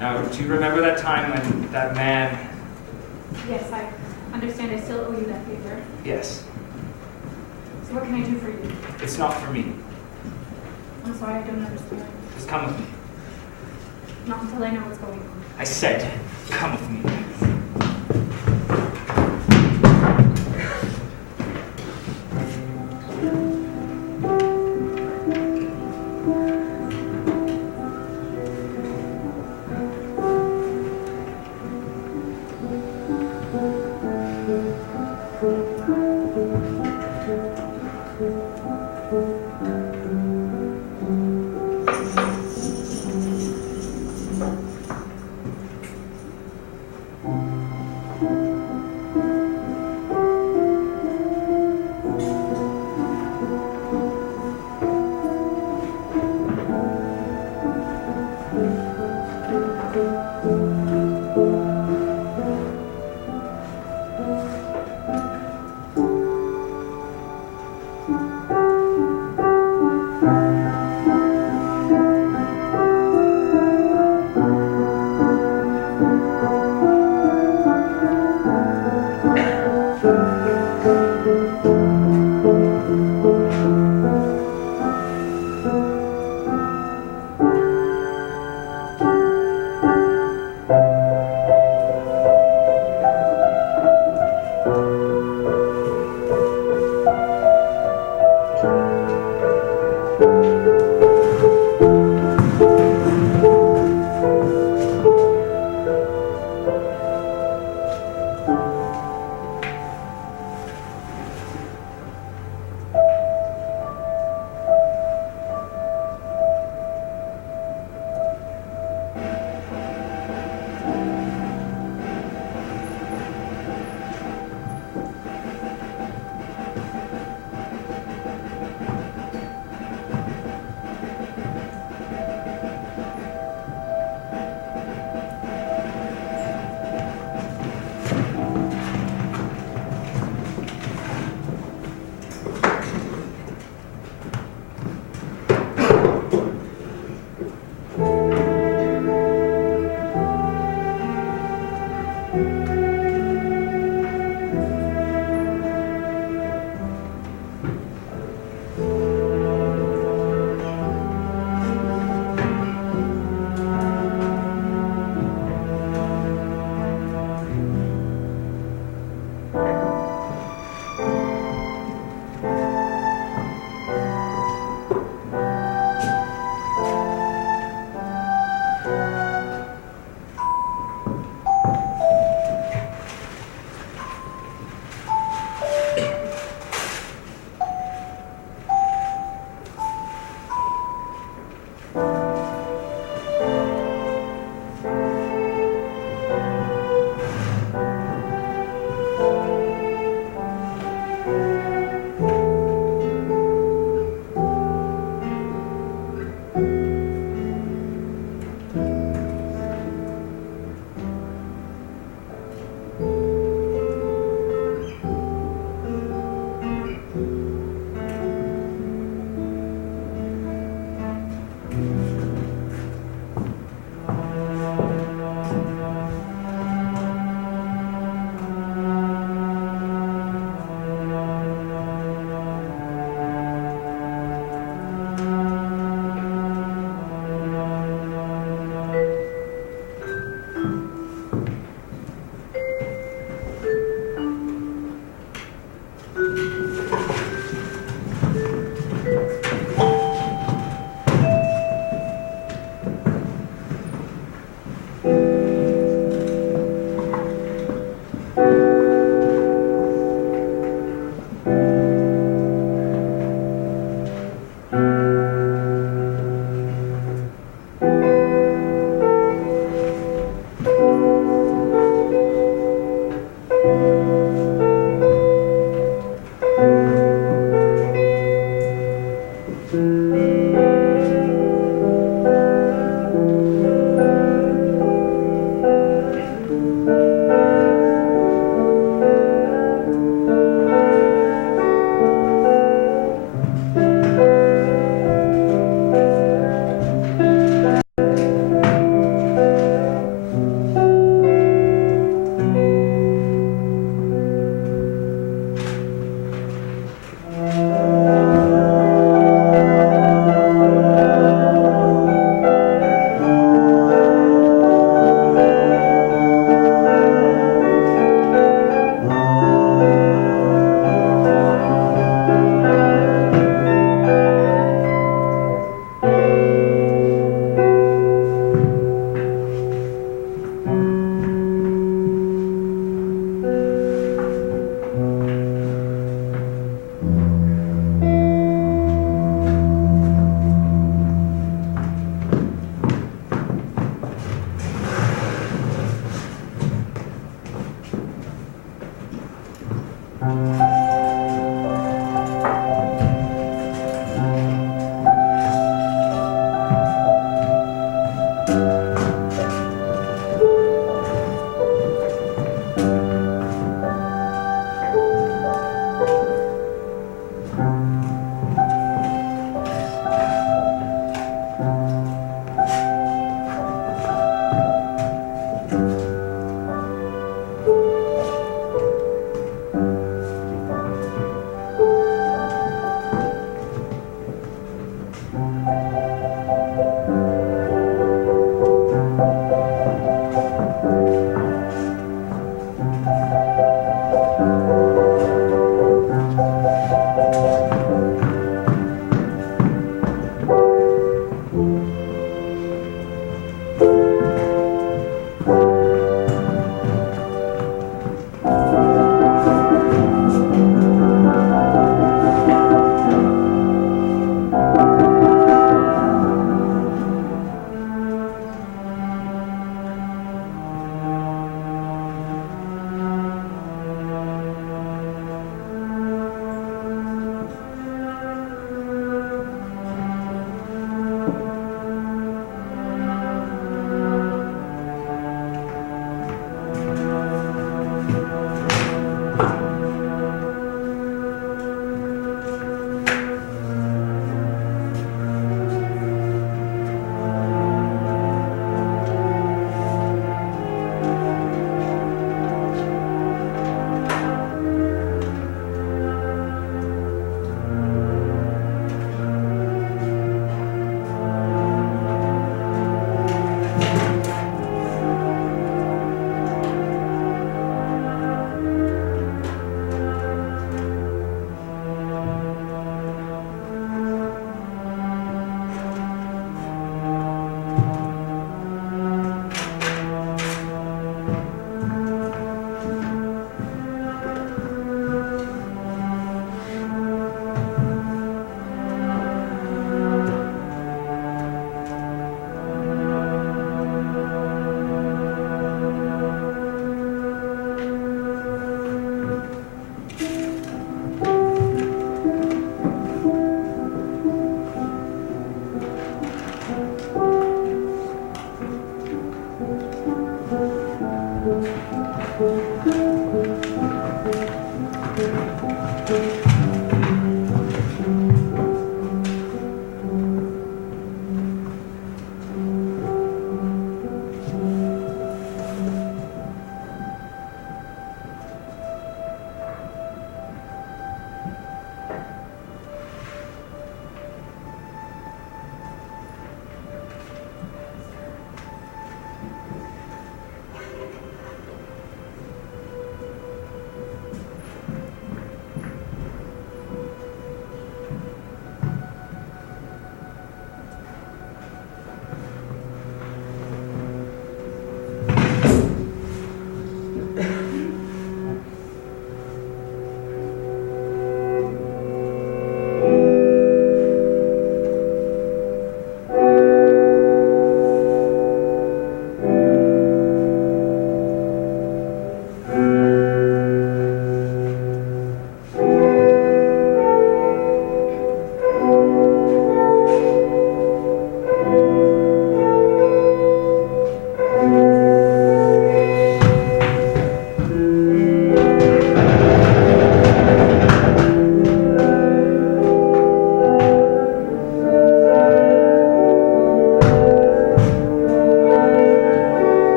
Now, do you remember that time when that man... Yes, I understand I still owe you that favor. Yes. So what can I do for you? It's not for me. I'm sorry, I don't understand. Just come with me. Not until I know what's going on. I said, come with me.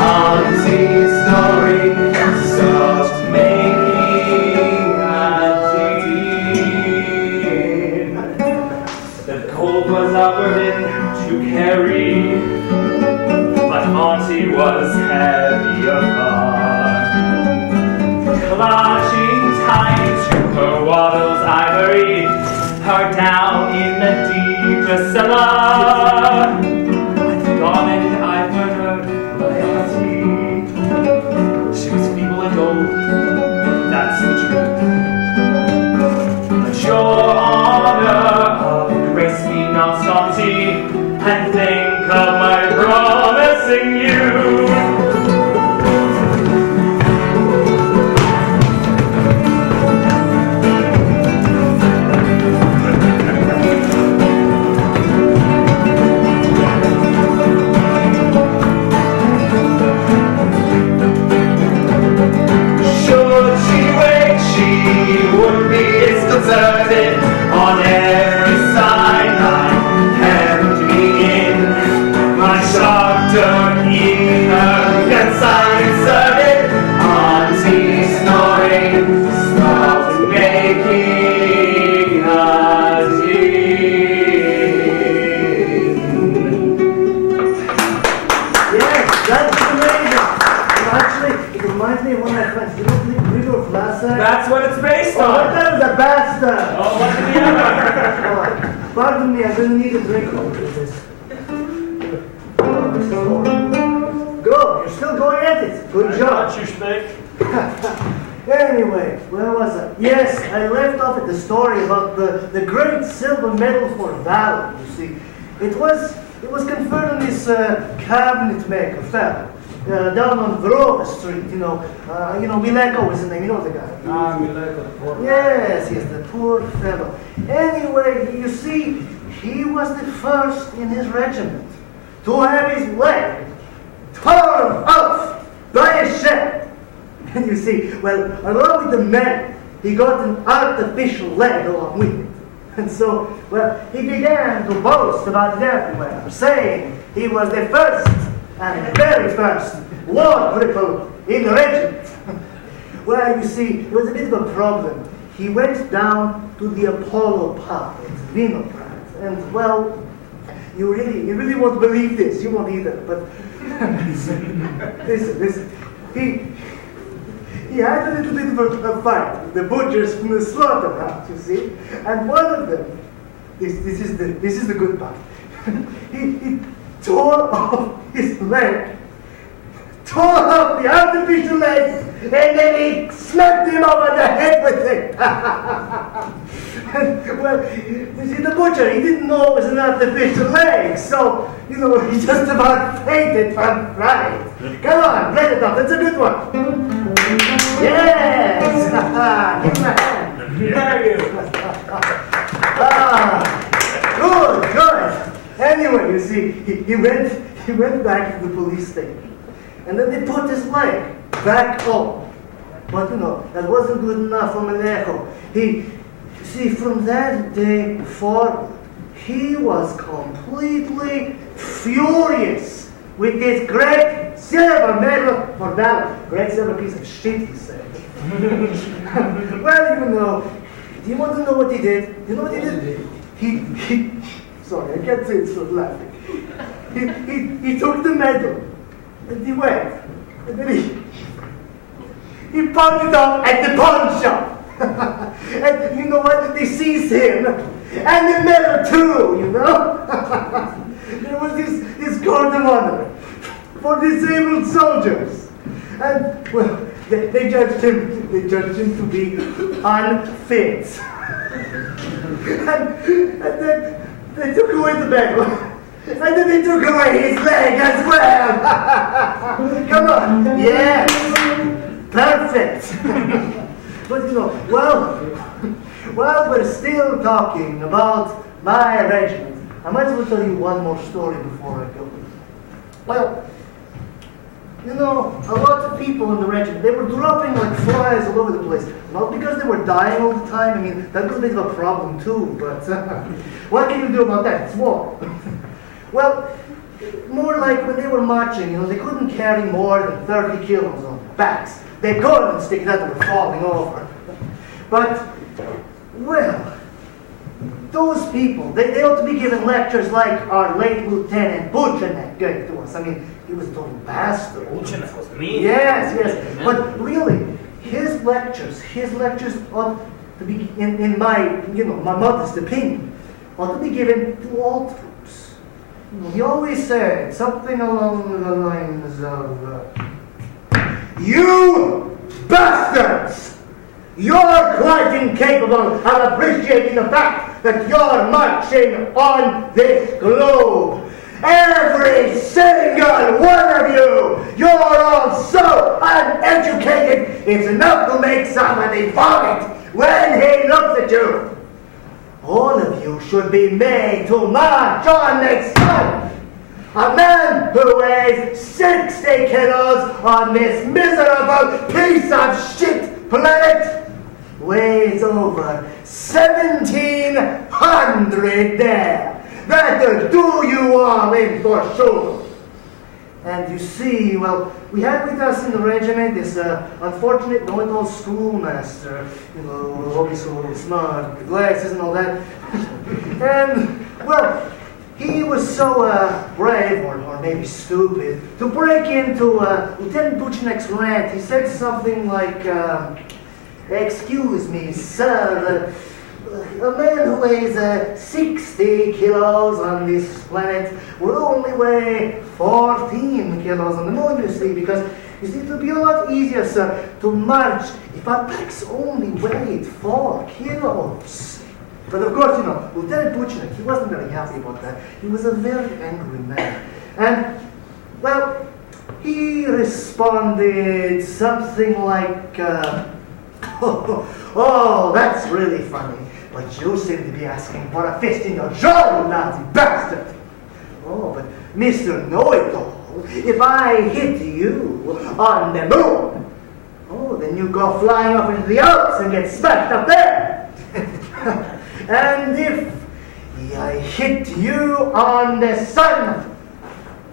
Auntie snoring, stopped making Pardon me, I'm going to need a drink over this. Go, you're still going at it. Good job. You speak. Anyway, where was I? Yes, I left off at the story about the great silver medal for valor, you see. It was conferred on this cabinet maker fellow. Down on Grove Street, Mileko was his name, you know the guy. Mileko, the poor Yes, the poor fellow. Anyway, you see, he was the first in his regiment to have his leg torn off by a shell. And you see, well, along with the medal, he got an artificial leg along with it. And so, well, he began to boast about it everywhere, saying he was the first and the very first war cripple in the regiment. Well, you see, it was a bit of a problem. He went down to the Apollo pub at Vinograd, and well, you really won't believe this. You won't either. But listen. He had a little bit of a fight with the butchers from the slaughterhouse, you see, and one of them. This is the good part. He tore off his leg, tore off the artificial leg, and then he smacked him over the head with it. And, well, you see, the butcher, he didn't know it was an artificial leg, so, he just about fainted from fright. Come on, play it up, that's a good one. Yes! Give him a hand. Very good. Good. Anyway, you see, he went back to the police station, and then they put his leg back on. But that wasn't good enough for Maleko. See, from that day forward, he was completely furious with this great silver medal for valor. Great silver piece of shit, he said. Well, do you want to know what he did? You know what he did? He sorry, I can't say it without laughing. He took the medal and he went, and then he pawned it off at the pawn shop. And you know what? They seized him and the medal too, There was this guard of honor for disabled soldiers. And, well, they judged him to be unfit. and then they took away the medal. And then they took away his leg as well. Come on. Yes. Perfect. But while we're still talking about my regiment, I might as well tell you one more story before I go. Well, a lot of people in the regiment, they were dropping like flies all over the place. Not because they were dying all the time. I mean, that was a bit of a problem too, but what can you do about that? It's war. Well, more like when they were marching, they couldn't carry more than 30 kilos on their backs. They couldn't stick that they were falling over. But, well, those people, they ought to be given lectures like our late Lieutenant Buchanan gave to us. I mean, he was a total bastard. Buchanan was mean. Yes. But really, his lectures ought to be, in my modest opinion, ought to be given to all troops. He always said something along the lines of, "You bastards! You're quite incapable of appreciating the fact that you're marching on this globe. Every single one of you! You're all so uneducated, it's enough to make somebody vomit when he looks at you. All of you should be made to march on this sun. A man who weighs 60 kilos on this miserable piece of shit planet weighs over 1,700 there. That'll do you all in for sure." And you see, well, we had with us in the regiment this unfortunate know-it-all schoolmaster, always so smart, with glasses and all that. And, well, he was so brave, or maybe stupid, to break into Lieutenant Buchanek's rant. He said something like, "Excuse me, sir, A man who weighs 60 kilos on this planet will only weigh 14 kilos on the moon, you see, because you see, it would be a lot easier, sir, to march if our packs only weighed 4 kilos. But of course, you know, Lieutenant Buchnik, he wasn't very happy about that. He was a very angry man. And, well, he responded something like, oh, that's really funny. But you seem to be asking for a fist in your jaw, you Nazi bastard. Oh, but Mr. Know-It-All, if I hit you on the moon, oh, then you go flying up into the Alps and get smacked up there. And if I hit you on the sun,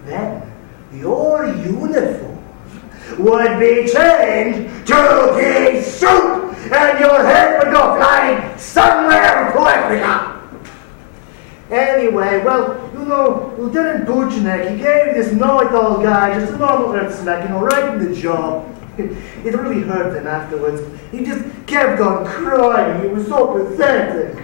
then your uniform would be changed to pea soup, and your head would go flying somewhere to Africa. Anyway, well, you know, Lieutenant Buchnik, he gave this know-it-all guy just a normal earth smack, you know, right in the jaw. It really hurt him afterwards. He just kept on crying. He was so pathetic.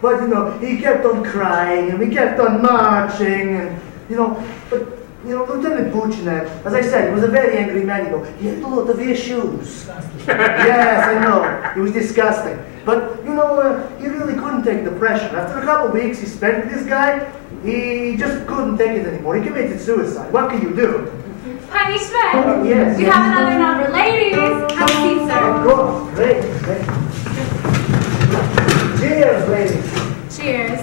But, you know, he kept on crying, and we kept on marching, and, you know, but, you know, Lieutenant Buchnik, as I said, he was a very angry man, you know. He had a lot of issues. Yes, I know. He was disgusting. But, you know, he really couldn't take the pressure. After a couple of weeks he spent with this guy, he just couldn't take it anymore. He committed suicide. What can you do? Honey Shred. Yes. We have another number. Ladies, have a seat, sir. Of course. Great. Cheers, ladies. Cheers.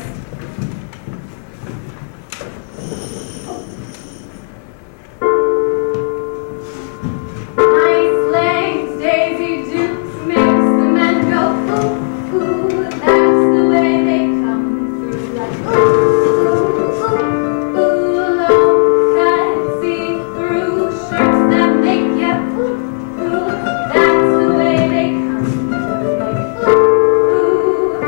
Nice legs, Daisy Dukes, makes the men go ooh, ooh. That's the way they come through, like ooh, ooh, ooh, ooh. Low-cut, see-through shirts that make you ooh, ooh. That's the way they come through, like ooh, ooh.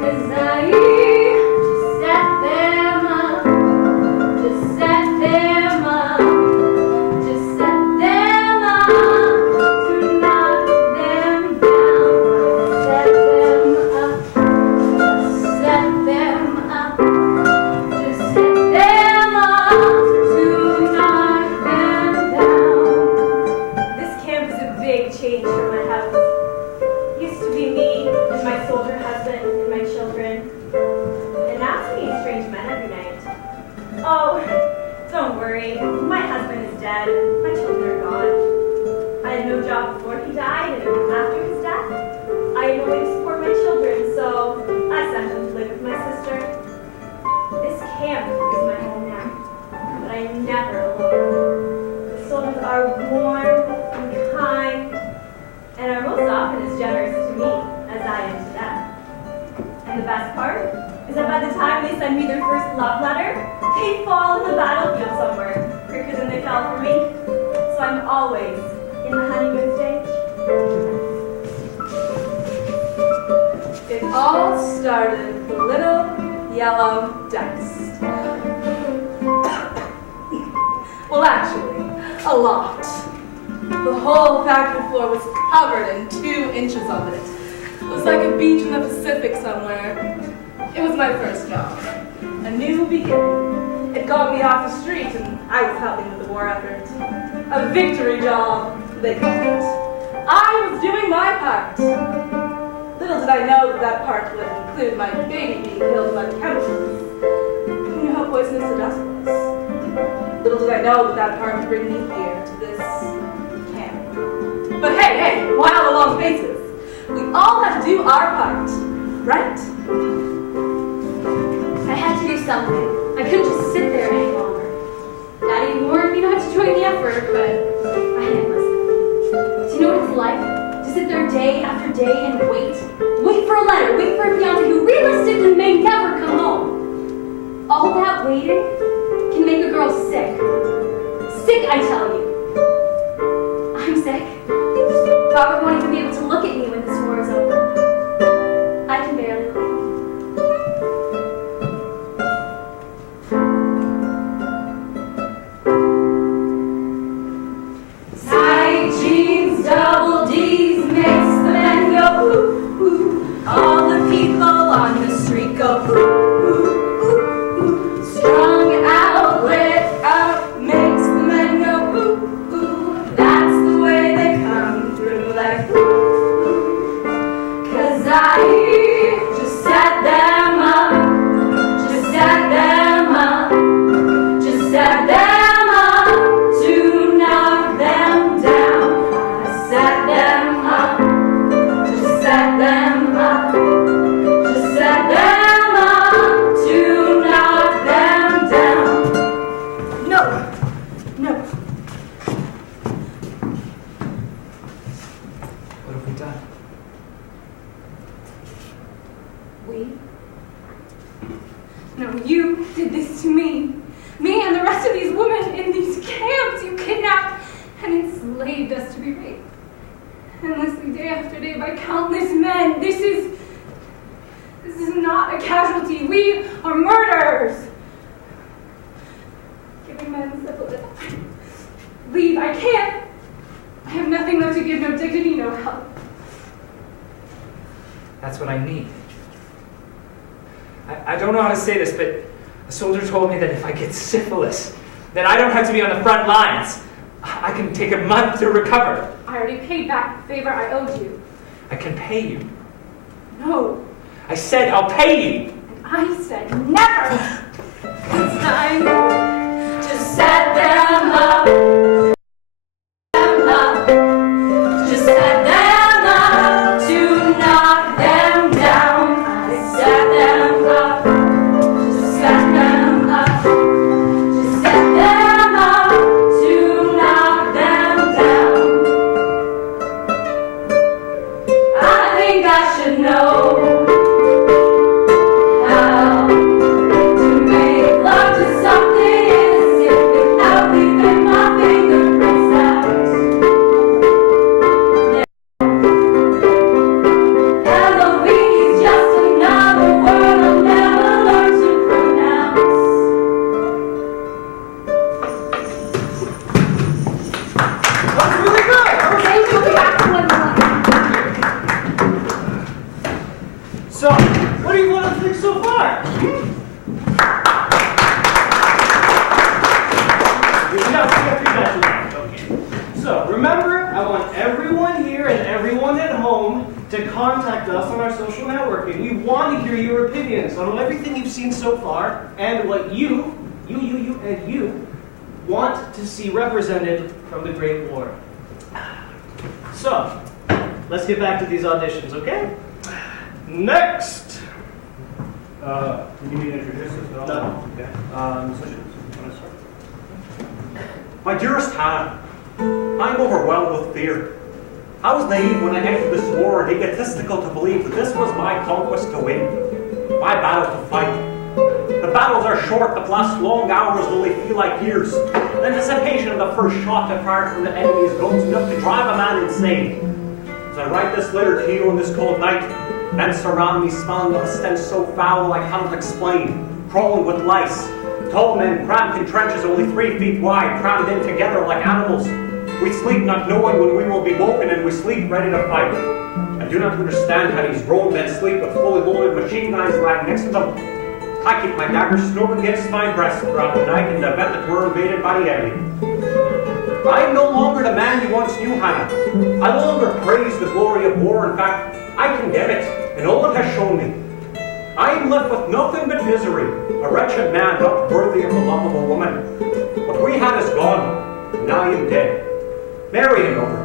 'Cause I just set them up, just set them up, just set them up to knock them down. Set them up, just set them up, just set them up to knock them down. This camp is a big change from my house. Used to be me and my soldier husband and my children. And now it's meeting strange men every night. Oh, don't worry. My husband is dead and my children are gone. I had no job before he died, and after his death, I had no way to support my children, so I sent them to live with my sister. This camp is my home now, but I am never alone. The soldiers are warm and kind, and are most often as generous to me as I am to them. And the best part is that by the time they send me their first love letter, they fall in the battlefield somewhere quicker than they fell for me. So I'm always in the honeymoon stage. It all started with little yellow dust. Well, actually, a lot. The whole factory floor was covered in 2 inches of it. It was like a beach in the Pacific somewhere. It was my first job. A new beginning. It got me off the street, and I was helping with the war effort. A victory job, they called it. I was doing my part. Little did I know that part would include my baby being killed by the chemicals. Who knew how poisonous the dust was? Little did I know that part would bring me here to this camp. But hey, why all the long faces? We all have to do our part, right? I had to do something. I couldn't just sit there any longer. Daddy warned me not to join the effort, but I didn't listen. Do you know what it's like? To sit there day after day and wait. Wait for a letter, wait for a fiancé who realistically may never come home. All that waiting can make a girl sick. Sick, I tell you. I'm sick. Robert won't even be able to look at me when this war is over. I can barely leave. Tight jeans, double D's, makes the men go ooh, ooh. All the people Just set them up. Just set them up. Just set them up to knock them down. I set them up. Just set them up. Just set them up to knock them down. No. No. What have we done? No, you did this to me. Me and the rest of these women in these camps. You kidnapped and enslaved us to be raped. Endlessly, day after day, by countless men. This is not a casualty. We are murderers. Giving men syphilis. Leave. I can't. I have nothing left to give, no dignity, no help. That's what I need. I don't know how to say this, but a soldier told me that if I get syphilis, then I don't have to be on the front lines. I can take a month to recover. I already paid back the favor I owed you. I can pay you. No. I said I'll pay you. I said never. It's time to set them up. Just set them up to knock them down. I set them up. Just set them up. Just set them up to knock them down. I think I should know how to make love to something innocent without leaving my fingerprints out. LOV is just another word I'll never learn to pronounce. That was really good. Okay, we'll be back for one more. So, what do you want to think so far? We got feedback. Okay. So, remember, I want everyone here and everyone at home to contact us on our social networking. We want to hear your opinions on everything you've seen so far and what you want to see represented from the Great War. So, let's get back to these auditions, okay? Next! You need me to introduce us? No. Okay. Musicians, want to start? My dearest Hannah, I'm overwhelmed with fear. I was naive when I entered this war and egotistical to believe that this was my conquest to win, my battle to fight. The battles are short that last long hours will they feel like years. The anticipation of the first shot to fire from the enemy's guns enough to drive a man insane. As I write this letter to you on this cold night, men surround me smelling of a stench so foul I cannot explain, crawling with lice. Tall men cramped in trenches only 3 feet wide, crammed in together like animals. We sleep not knowing when we will be woken, and we sleep ready to fight. I do not understand how these grown men sleep with fully loaded machine guns lying next to them. I keep my dagger snowed against my breast throughout the night in the event that we're invaded by the enemy. I am no longer the man you once knew, Hannah. I no longer praise the glory of war. In fact, I condemn it and all it has shown me. I am left with nothing but misery, a wretched man not worthy of the love of a woman. What we had is gone, and now I am dead. Marry him over.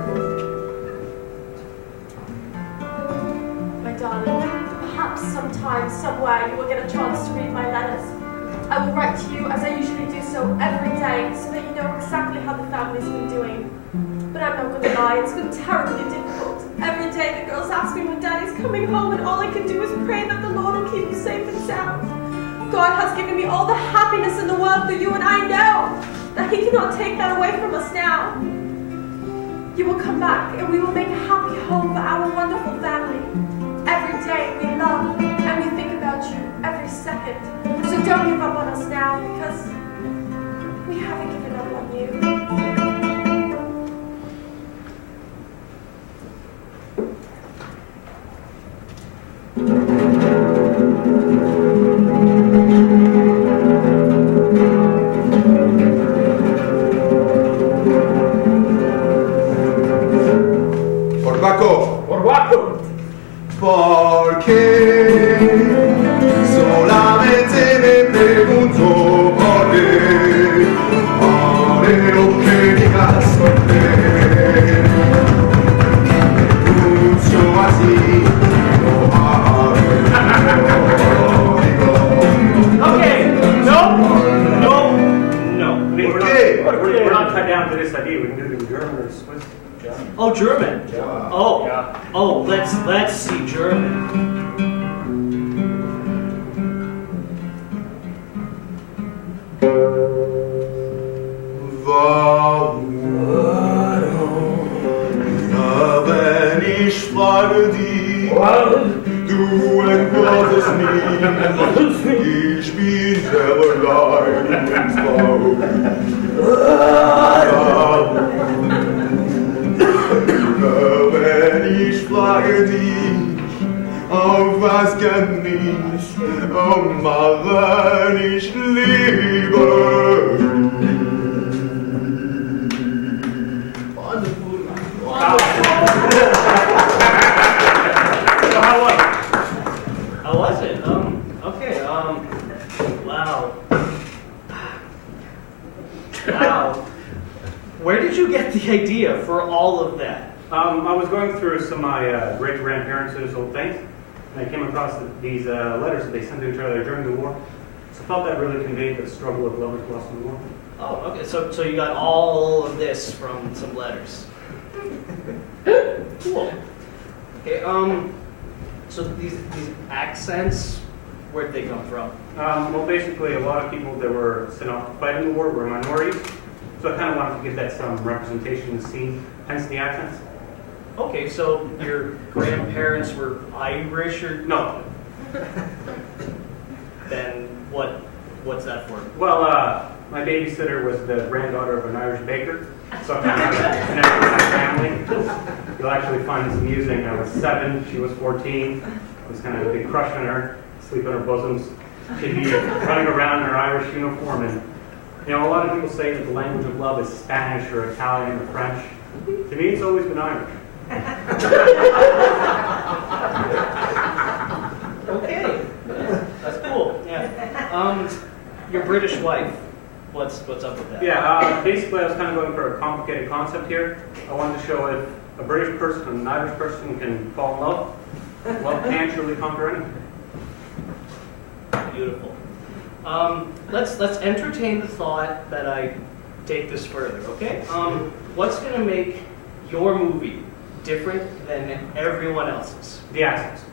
My darling, perhaps sometime, somewhere, you will get a chance to read my letters. I will write to you as I usually do so every day, so that you know exactly how the family's been doing. But I'm not going to lie, it's been terribly difficult. Every day the girls ask me when Daddy's coming home, and all I can do is pray that the Lord will keep you safe and sound. God has given me all the happiness in the world for you, and I know that He cannot take that away from us now. You will come back, and we will make a happy home for our wonderful family. Every day we love and we think about you every second. So don't give up on us now, because we haven't given up on you. Orvaco. Orvaco. Po Perché solamente me pregunto perché pareo che mi casco te funziona así Okay, no. We're not tied down to this idea. We can do it in German or Swiss. German. Oh, German. Yeah. Oh, Yeah. oh, let's see German. Wenn ich frage dich, du antwortest nicht, ich bin selber allein und traurig. Wenn ich frage dich, auf was kann ich machen, ich liebe dich. So how was it? Okay, wow. Wow. Where did you get the idea for all of that? I was going through some of my great-grandparents' old things, and I came across these letters that they sent to each other during the war. So I felt that really conveyed the struggle of lovers lost in the war. Oh, okay. So you got all of this from some letters. Cool. Okay. So these accents, where'd they come from? Well, basically, a lot of people that were sent off to fight in the war were minorities. So I kind of wanted to give that some representation in the scene, hence the accents. Okay, so your grandparents were Irish or No. Then what's that for? Well, my babysitter was the granddaughter of an Irish baker, so I kind of connected with my family. You'll actually find this amusing. I was 7, she was 14. I was kind of a big crush on her, sleep on her bosoms. She'd be running around in her Irish uniform, and you know, a lot of people say that the language of love is Spanish or Italian or French. To me, it's always been Irish. Okay, that's cool. Yeah. Your British wife. What's up with that? Yeah. Basically, I was kind of going for a complicated concept here. I wanted to show if a British person and an Irish person can fall in love. Love can truly conquer anything. Beautiful. Let's entertain the thought that I take this further, okay? What's gonna make your movie different than everyone else's? The accents.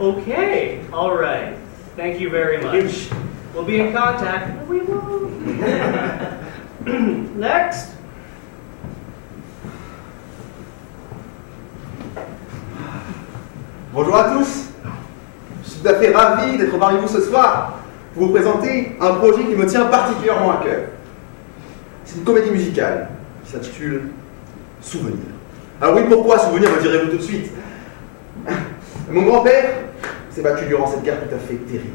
Okay, all right. Thank you very much. We'll be in contact. We will. Next. Bonjour à tous. Je suis tout à fait ravi d'être parmi vous ce soir pour vous présenter un projet qui me tient particulièrement à cœur. C'est une comédie musicale qui s'intitule Souvenir. Alors oui, pourquoi Souvenir, me direz-vous tout de suite. Mon grand-père s'est battu durant cette guerre tout à fait terrible.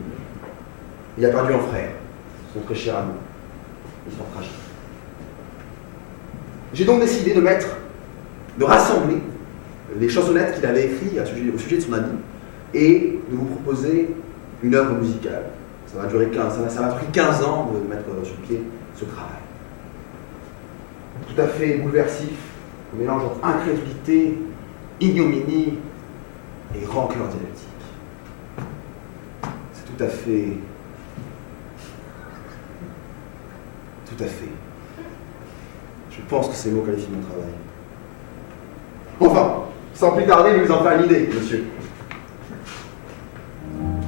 Il a perdu un frère, son très cher ami. Histoire tragique. J'ai donc décidé de rassembler les chansonnettes qu'il avait écrites au sujet de son ami et de vous proposer une œuvre musicale. Ça m'a pris 15 ans de mettre sur pied ce travail. Tout à fait bouleversif, un mélange entre incrédulité, ignominie et rancœur dialectique. C'est tout à fait. Je pense que ces mots qualifient mon travail. Enfin, sans plus tarder, je vous en faire l'idée, monsieur.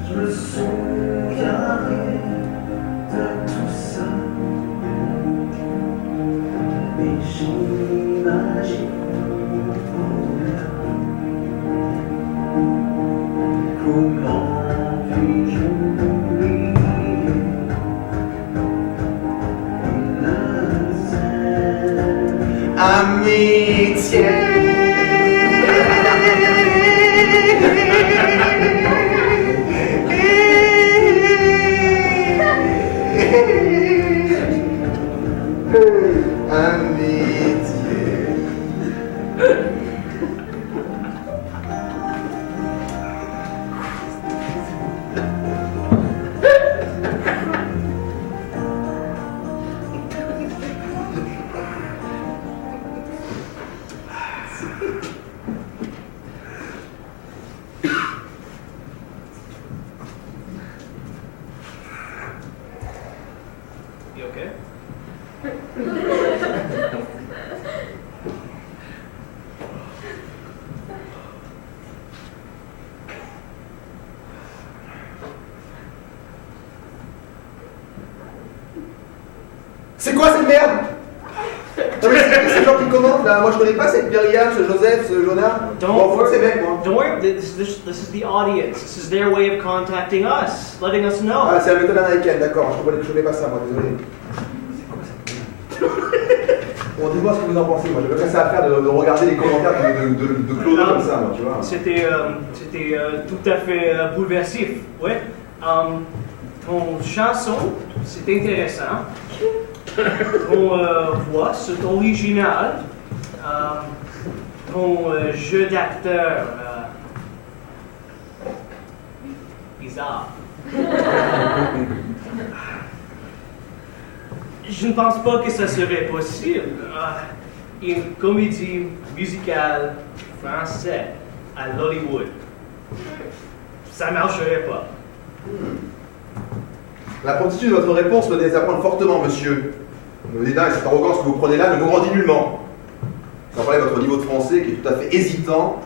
Je me souviendrai de tout ça, et j'imagine comment puis-je oublier amitié. C'est quoi cette merde? Non mais c'est ces gens qui commentent là, moi je connais pas cette Myriam, ce Joseph, ce Jonah. Don't worry, this is the audience. This is their way of contacting us, letting us know. Ah, c'est la méthode américaine, d'accord, je connais pas ça moi, désolé. Bon, dites-moi ce que vous en pensez, moi j'avais pas ça à faire de regarder les commentaires de Claude comme ça, moi, tu vois. C'était tout à fait bouleversif, ouais. Ton chanson, c'est intéressant. Ton voix, c'est original. Ton jeu d'acteur, bizarre. Je ne pense pas que ça serait possible. Une comédie musicale française à Hollywood. Ça marcherait pas. La promptitude de votre réponse me désappointe fortement, monsieur. Le dédain et cette arrogance que vous prenez là ne vous grandit nullement. Sans parler de votre niveau de français qui est tout à fait hésitant,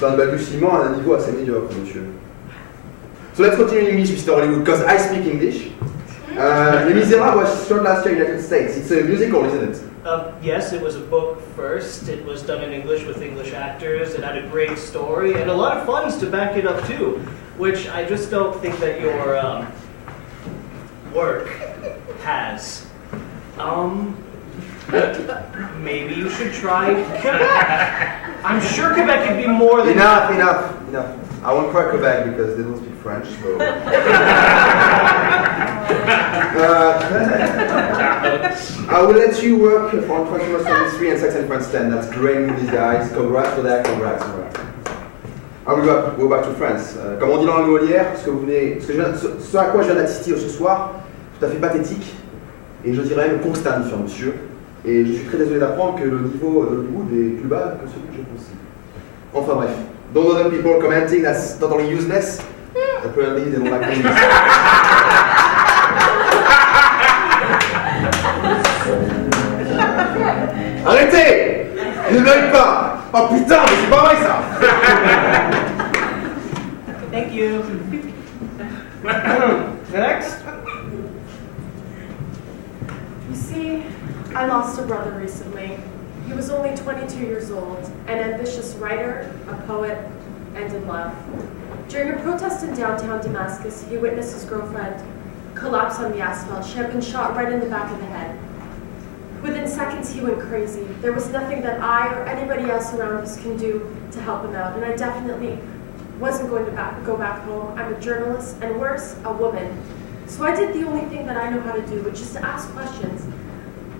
d'un balbutiement à un niveau assez médiocre, monsieur. So let's continue in English, Mr. Hollywood, because I speak English. Les Misérables was shot last year in the United States. It's a musical, isn't it? Yes, it was a book first. It was done in English with English actors. It had a great story and a lot of funds to back it up too, which I just don't think that your work has. Maybe you should try Quebec. I'm sure Quebec could be more than... Enough. I won't try Quebec because they don't speak French, so... I will let you work on 21st and Sex and Friends 10. That's great movies, guys. Congrats for that, congrats. I will go back to France. Comme on dit dans la Molière, ce à quoi je viens d'assister ce soir, tout à fait pathétique, et je dirais même constant, monsieur. Et je suis très désolé d'apprendre que le niveau de Hollywood est plus bas que celui que je pensais. Enfin bref, those other people commenting that's totally useless, apparently they don't like movies. Arrêtez! Il ne mérite pas! Oh putain, mais c'est pas vrai ça! Thank you. Next. You see, I lost a brother recently. He was only 22 years old, an ambitious writer, a poet, and in love. During a protest in downtown Damascus, he witnessed his girlfriend collapse on the asphalt. She had been shot right in the back of the head. Within seconds, he went crazy. There was nothing that I or anybody else around us can do to help him out, and I definitely wasn't going to go back home. I'm a journalist, and worse, a woman. So I did the only thing that I know how to do, which is to ask questions.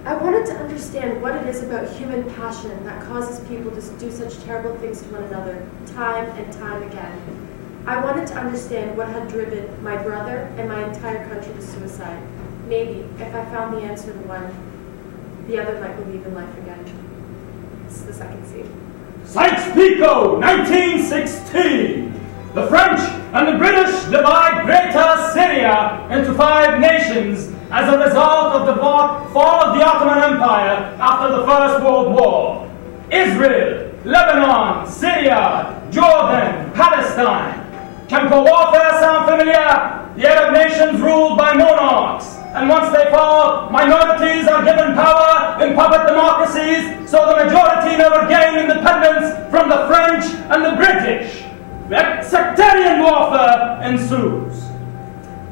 I wanted to understand what it is about human passion that causes people to do such terrible things to one another, time and time again. I wanted to understand what had driven my brother and my entire country to suicide. Maybe, if I found the answer to one, the other might believe in life again. This is the second scene. Sykes-Picot, 1916. The French and the British divide Greater Syria into 5 nations as a result of the fall of the Ottoman Empire after the First World War. Israel, Lebanon, Syria, Jordan, Palestine. Chemical warfare sound familiar? The Arab nations ruled by monarchs. And once they fall, minorities are given power in puppet democracies, so the majority never gain independence from the French and the British. Sectarian warfare ensues.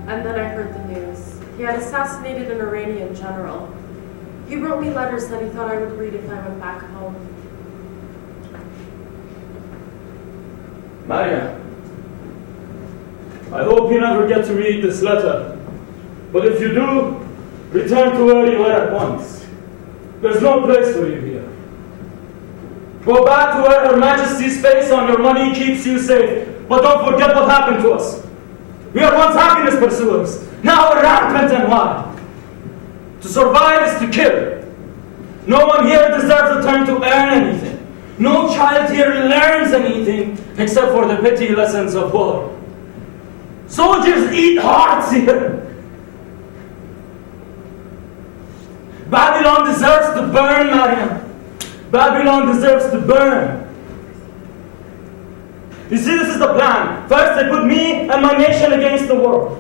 And then I heard the news. He had assassinated an Iranian general. He wrote me letters that he thought I would read if I went back home. Maria, I hope you never get to read this letter. But if you do, return to where you were at once. There's no place for you here. Go back to where Her Majesty's face on your money keeps you safe. But don't forget what happened to us. We are once happiness pursuers. Now we're rampant and wild. To survive is to kill. No one here deserves a turn to earn anything. No child here learns anything except for the petty lessons of war. Soldiers eat hearts here. Babylon deserves to burn, Mariam. Babylon deserves to burn. You see, this is the plan. First, they put me and my nation against the world.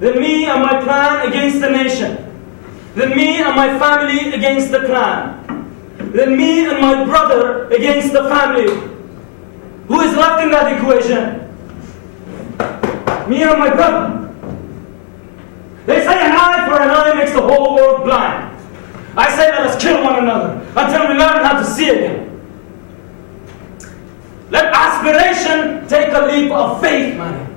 Then me and my plan against the nation. Then me and my family against the clan. Then me and my brother against the family. Who is left in that equation? Me and my brother. They say an eye for an eye makes the whole world blind. I say let us kill one another until we learn how to see again. Let aspiration take a leap of faith, man.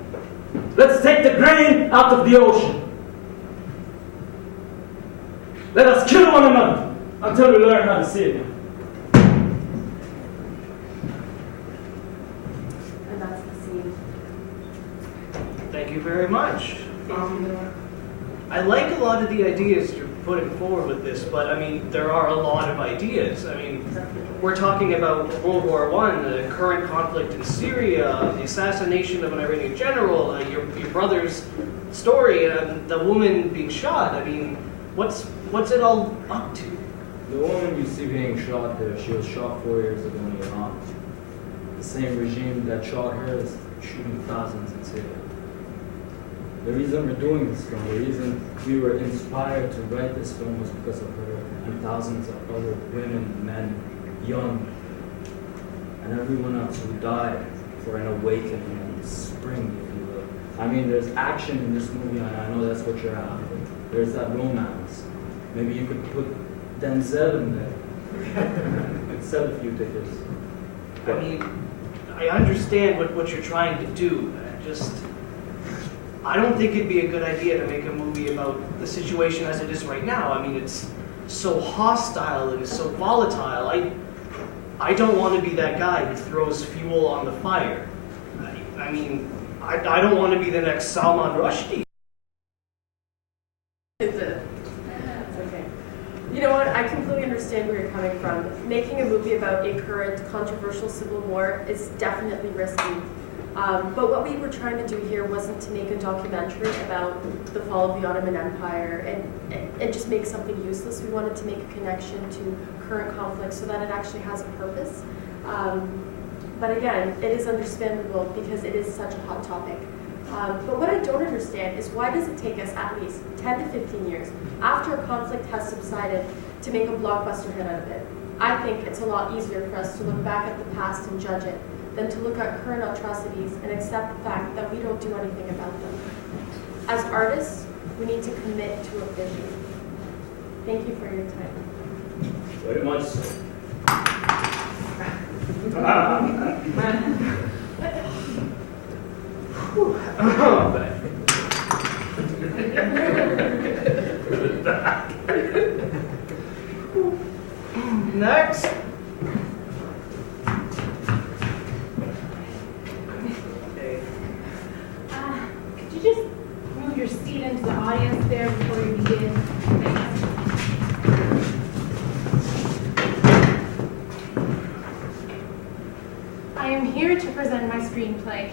Let's take the grain out of the ocean. Let us kill one another until we learn how to see again. And that's the scene. Thank you very much. I like a lot of the ideas you're putting forward with this, but I mean, there are a lot of ideas. I mean, we're talking about World War I, the current conflict in Syria, the assassination of an Iranian general, your brother's story, and the woman being shot. I mean, what's it all up to? The woman you see being shot there, she was shot 4 years ago in Iran. The same regime that shot her is shooting thousands in Syria. The reason we're doing this film, the reason we were inspired to write this film was because of her and thousands of other women, men, young, and everyone else who died for an awakening and spring, if you will. I mean, there's action in this movie, and I know that's what you're after. There's that romance. Maybe you could put Denzel in there. Could sell a few tickets. I mean, I understand what you're trying to do. I don't think it'd be a good idea to make a movie about the situation as it is right now. I mean, it's so hostile and it's so volatile. I don't want to be that guy who throws fuel on the fire. I mean, I don't want to be the next Salman Rushdie. It's okay. You know what? I completely understand where you're coming from. Making a movie about a current controversial civil war is definitely risky. But what we were trying to do here wasn't to make a documentary about the fall of the Ottoman Empire and just make something useless. We wanted to make a connection to current conflicts so that it actually has a purpose. But again, it is understandable because it is such a hot topic. But what I don't understand is why does it take us at least 10 to 15 years after a conflict has subsided to make a blockbuster hit out of it? I think it's a lot easier for us to look back at the past and judge it than to look at current atrocities and accept the fact that we don't do anything about them. As artists, we need to commit to a vision. Thank you for your time. Very much so. Next. Could you just move your seat into the audience there before you begin? Thanks. I am here to present my screenplay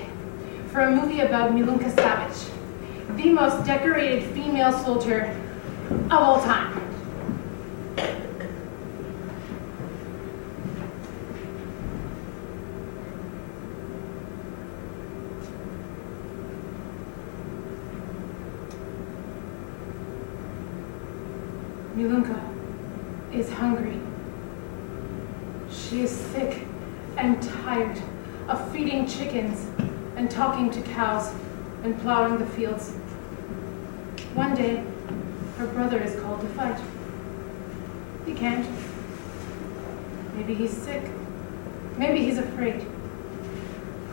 for a movie about Milunka Savage, the most decorated female soldier of all time. Milunka is hungry. She is sick and tired of feeding chickens and talking to cows and plowing the fields. One day, her brother is called to fight. He can't. Maybe he's sick. Maybe he's afraid.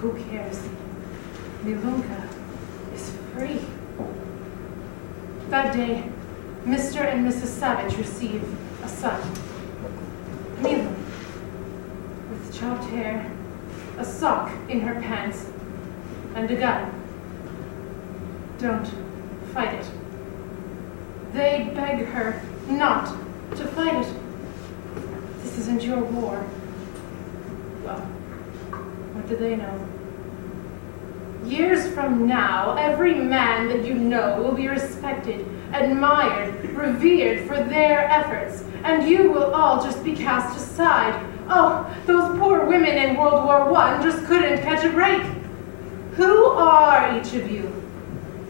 Who cares? Milunka is free. That day, Mr. and Mrs. Savage receive a son, Milunka, with chopped hair, a sock in her pants, and a gun. Don't fight it. They beg her not to fight it. This isn't your war. Well, what do they know? Years from now, every man that you know will be respected, admired, revered for their efforts, and you will all just be cast aside. Oh, those poor women in World War I just couldn't catch a break. Who are each of you?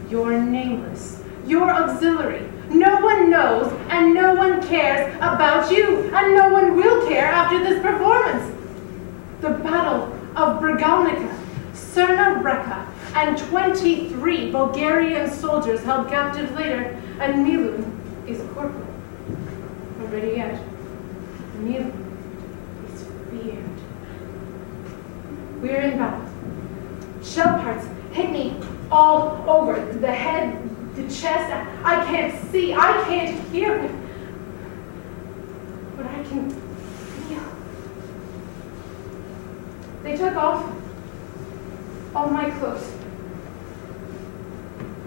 You're nameless. You're auxiliary. No one knows and no one cares about you, and no one will care after this performance. The Battle of Bregalnica, Cerna Reka, and 23 Bulgarian soldiers held captive later, and Milun is corporal. Already yet, Milun is feared. We're in battle. Shell parts hit me all over the head, the chest. I can't see, I can't hear it, but I can feel. They took off all my clothes.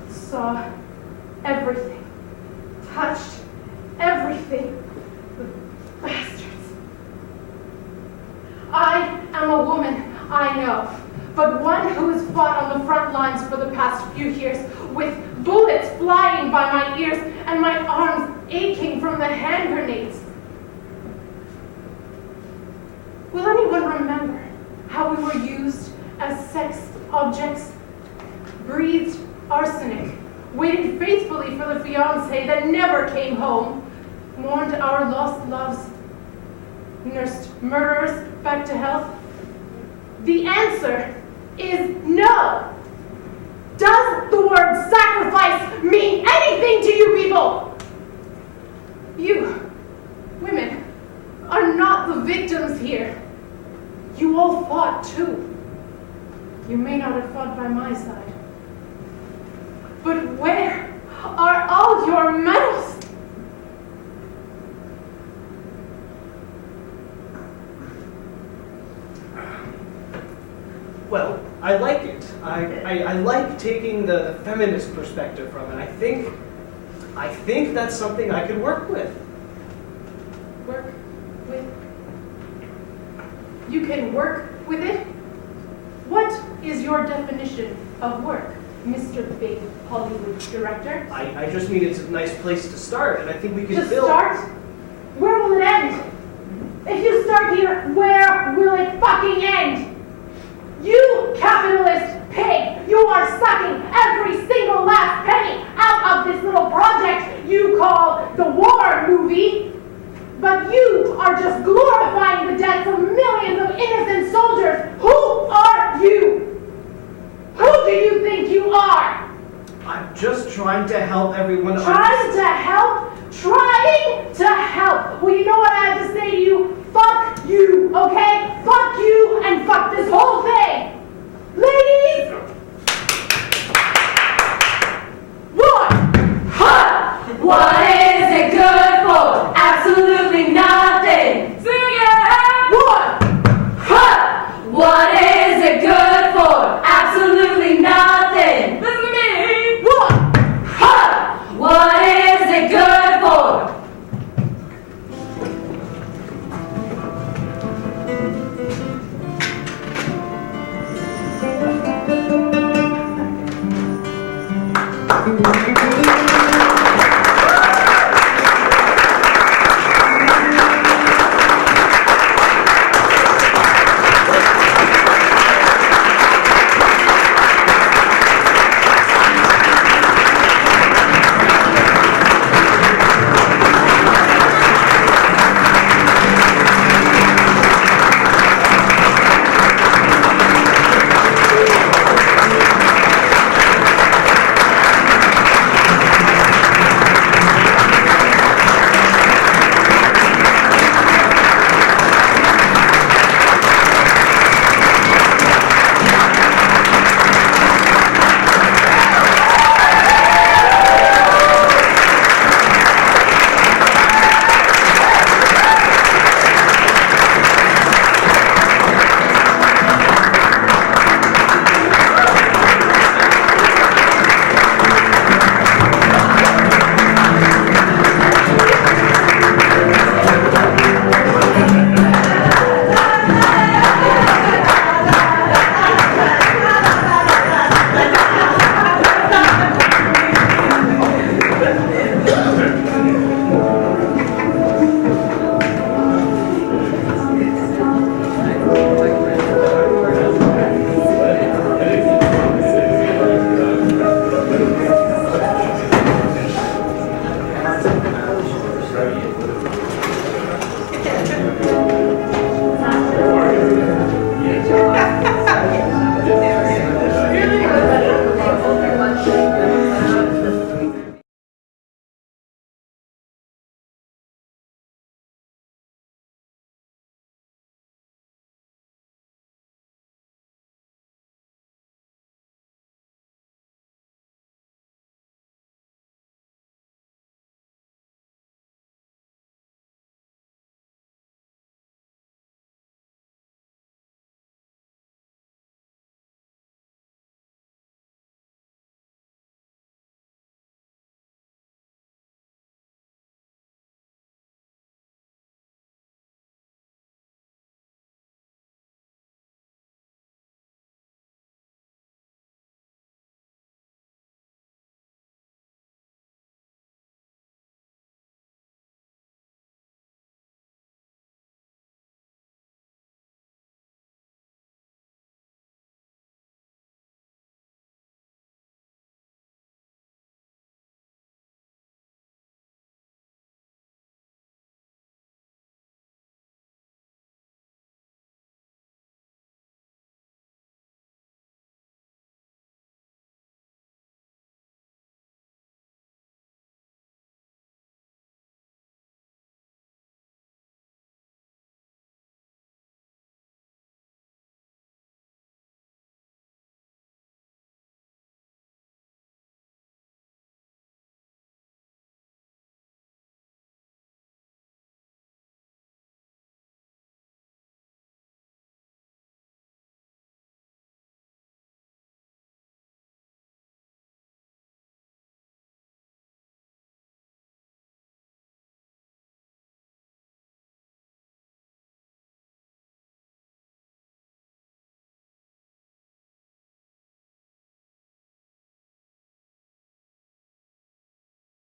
Saw everything, touched everything. The bastards. I am a woman, I know, but one who has fought on the front lines for the past few years, with bullets flying by my ears and my arms aching from the hand grenades. Will anyone remember how we were used as sex objects, breathed arsenic, waited faithfully for the fiancé that never came home, mourned our lost loves, nursed murderers back to health? The answer is no. Does the word sacrifice mean anything to you people? You, women, are not the victims here. You all fought too. You may not have fought by my side. But where are all your medals? Well, I like it. I like taking the feminist perspective from it. I think that's something I could work with. Work with? You can work with it? What is your definition of work, Mr. Big Hollywood director? I just mean it's a nice place to start, and I think we can To build. start? Where will it end? If you start here, where will it fucking end? You capitalist pig! You are sucking every single last penny out of this little project you call the war movie. But you are just glorifying the deaths of millions of innocent soldiers. Who are you? Who do you think you are? I'm just trying to help everyone Trying